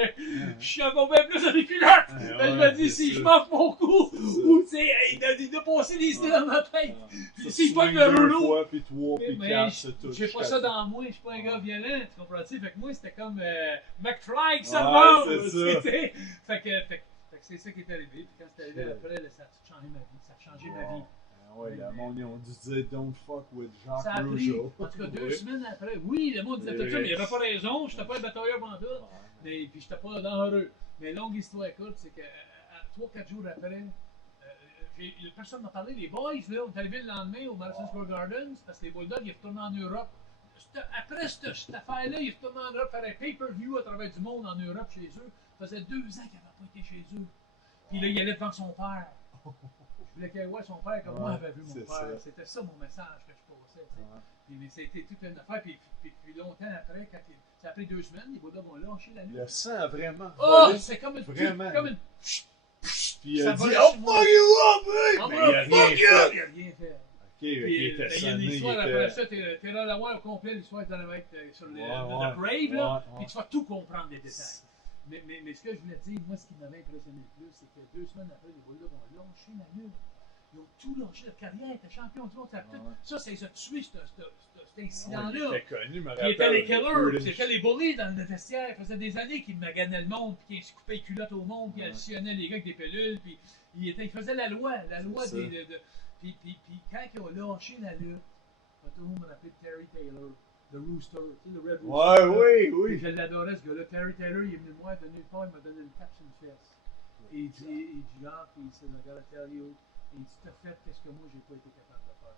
je suis encore bien plus avec les culottes! Ouais, Je me dis, c'est si ça. je manque mon coup, C'est ça. ou tu sais, hey, il a passé des idées dans ma tête. Puis Ça si je pogne swing le 2 rouleau, fois, puis 3, puis mais 4, c'est tout. j'ai pas ça dans moi, je suis pas un gars violent, tu comprends-tu? Fait que moi, c'était comme McTry qui se Ouais, venge, c'est ça. c'était. Fait que c'est ça qui est arrivé. Puis quand c'est arrivé après, là, ça a tout changé ma vie. Ça a changé ma vie. ouais, le monde, ils ont dû dire don't fuck with Jacques Ça a pris, Rougeau. en tout cas, 2 semaines après. Oui, le monde disait tout ça, mais il n'avait pas raison. Je n'étais pas un batailleur pendant tout. Mais puis je n'étais pas dangereux. Mais longue histoire courte, c'est que 3-4 jours après, personne m'a parlé. Les boys, là, on est arrivés le lendemain au Madison Square Gardens parce que les Bulldogs, ils retournent en Europe. Après cette affaire-là, ils retournent en Europe faire un pay-per-view à travers du monde en Europe chez eux. Ça faisait 2 ans qu'ils n'avaient pas été chez eux. Puis là, il allait devant son père. Je voulais qu'il voie son père comme moi avait vu mon père. C'était ça mon message que je passais. Puis, mais c'était toute une affaire. Puis longtemps après, ça a pris 2 semaines, les Bulldogs ont lâché la nuit. Le sang a vraiment. Oh, c'est comme une. Vraiment. Comme une. Puis il a Ça dit, va oh fuck you up, hey! Oh, Mais il a rien fuck you! fait. Il a rien fait. Ok, il Puis, était il y a sonné, une il histoire était... après ça, t'es là la voir au complet, l'histoire est dans la sur le Ouais, Grave, là, ouais. puis tu vas tout comprendre les détails. Mais ce que je voulais dire, moi, ce qui m'avait impressionné le plus, c'est que 2 semaines après, les Bulldogs ont lâché la nuit. Ils ont tout lâché, leur carrière, était champion du monde, ça les a tués, cet incident-là. Il était connu, me Ils étaient les rappelle. killers, c'était les bullies dans le vestiaire. Ça faisait des années qu'ils maganaient le monde, puis qu'ils se coupaient les culottes au monde, puis ils hallucinaient les gars avec des pilules, puis ils faisaient la loi des... Puis quand ils ont lâché la lutte, tout le monde me rappelait Terry Taylor, le Rooster, tu sais, le Red Rooster. Ouais, oui. Puis je l'adorais ce gars-là. Terry Taylor, il est venu de moi, de nulle part, il m'a donné une tape sur une fesse. Et il dit, Jacques, il dit, I gotta tell you, il dit, t'as fait qu'est-ce que moi, j'ai pas été capable de faire.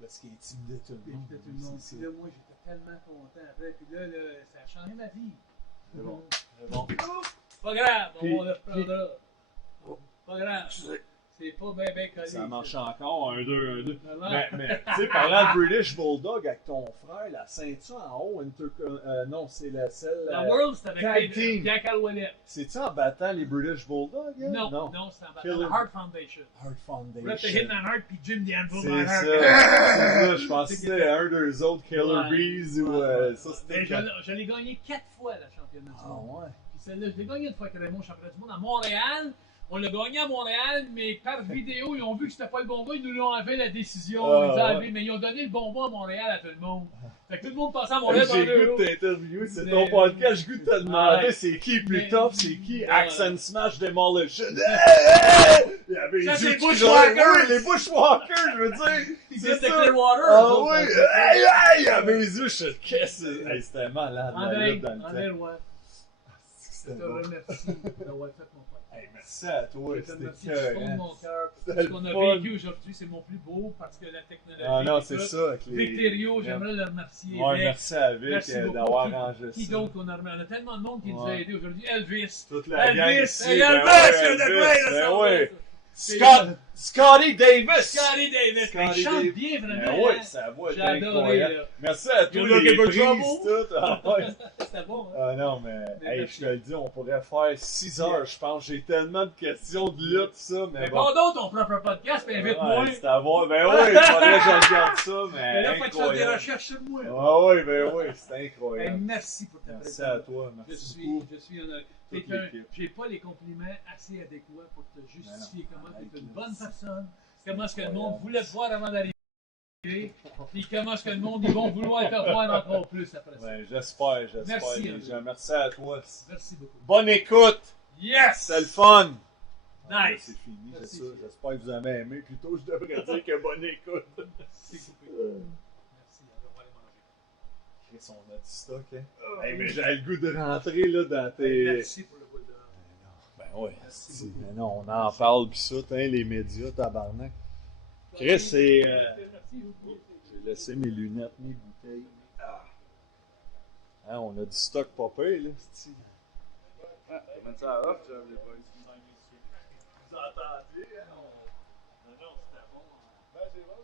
Parce qu'il intimidait tout le monde. Puis là, moi, j'étais tellement content après. Puis là, ça a changé ma vie. C'est bon. C'est bon. Pas grave, Puis- on le reprendra. Pas grave. C'est pas bien collé. Ça marche encore, 1-2, 1-2. Vraiment. Mais tu sais, parlant de British Bulldog avec ton frère, la ceinture en haut, non, c'est celle. La World, c'était Tag avec team. Jack Alwellet. C'est-tu en battant les British Bulldogs? Hein? Non, c'est en battant Killer. la Heart Foundation. Heart Foundation. Rep the Hitman Heart puis Jim the Anvil C'est My ça. Heart. C'est ça. Je pensais que c'était un d'eux autres, Killer Ouais. Bees, ou ça Mais c'était. je l'ai gagné 4 fois, la championnat du Ah monde. ouais. Puis celle-là, je l'ai gagné une fois avec Raymond, championnat du monde à Montréal. On l'a gagné à Montréal, mais par vidéo, ils ont vu que c'était pas le bon gars, ils nous l'ont enlevé la décision. Ah, Ils ont enlevé, ouais. mais ils ont donné le bonbon à Montréal à tout le monde. Fait que tout le monde passait à Montréal J'ai pendant 2 le goût jours. de t'interviewer, c'est Mais- ton podcast, j'ai le goût de te demander Ouais. c'est qui plus Mais- tough, c'est qui Ouais. Accent Smash Demolition. Il y avait Ça, les c'est yeux les qui Bushwhackers. criaient. Oui, les Bushwhackers, je veux dire. Ils C'est viennent de ça. Clearwater. Ah eux autres, oui, hein. hey, il avait les yeux, je sais qu'est-ce que c'est. Hey, c'était malade la André, lutte dans le André temps. Roy, je C'était te bon. remercie d'avoir fait mon podcast. Hey, merci à toi, Je te remercie c'était du fond de cœur. mon cœur. C'était Ce qu'on a le fun. vécu aujourd'hui, c'est mon plus beau parce que la technologie. Ah non, c'est tout. ça. Avec les... Victorio, j'aimerais le remercier. Ouais, Vic. merci à Vic Merci beaucoup. d'avoir Qui- arrangé Qui ça. d'autre qu'on a remercié? On a tellement de monde qui nous a Ouais. aidés aujourd'hui. Elvis. Toute la gang Elvis. ici. Hey, ben Elvis, ouais, you're the Elvis, greatest. ben Elvis. ouais. C'est Scotty Davis! Scotty Davis. Scotty Il chante Davis. bien, vraiment. Ben oui, hein. sa voix J'ai est adoré, incroyable. là. Merci à tous You're les looking for prises, trouble? tout. Ah, ouais. C'était bon, hein? Ah non, mais hey, merci. je te le dis, on pourrait faire 6 heures, je pense. J'ai tellement de questions de lutte, ça, mais Mais bon. pas d'autre, ton propre podcast, puis invite-moi. Ouais, c'est à voir. Ben oui, il faudrait que je regarde ça, Mais mais là, faut que tu fasses des incroyable. recherches sur moi. Ah oui, ben oui, c'est Hey, incroyable. merci pour ta Merci présence. à toi, Je merci suis, beaucoup. je suis honoré. Toute T'es un- l'équipe. J'ai pas les compliments assez adéquats pour te justifier Ben non, comment tu es arrête, une là. bonne personne, comment est-ce que le Incroyable. monde voulait te voir avant d'arriver, puis comment est-ce que le monde, ils vont vouloir te voir encore plus après ça. Ben, j'espère Merci, les André. gens. Merci à toi. Merci beaucoup. Bonne écoute! Yes! C'est le fun! Nice! C'est fini, c'est Merci. ça. J'espère que vous avez aimé. Plutôt, je devrais dire que bonne écoute. C'est coupé. Merci, alors on va aller manger. Chris, on a du stock, hein? Hey, mais j'ai le goût de rentrer là, dans tes. Merci pour le bout de Ben ouais, si. Mais non, on en parle pis ça, hein, les médias, tabarnak. Chris, c'est. Merci beaucoup. J'ai laissé mes lunettes, mes bouteilles. Hein, on a du stock pas pire, là, c'ti. Comment ça va, job, les boys? Vous entendez, hein? Non, c'était bon. Ben, c'est bon.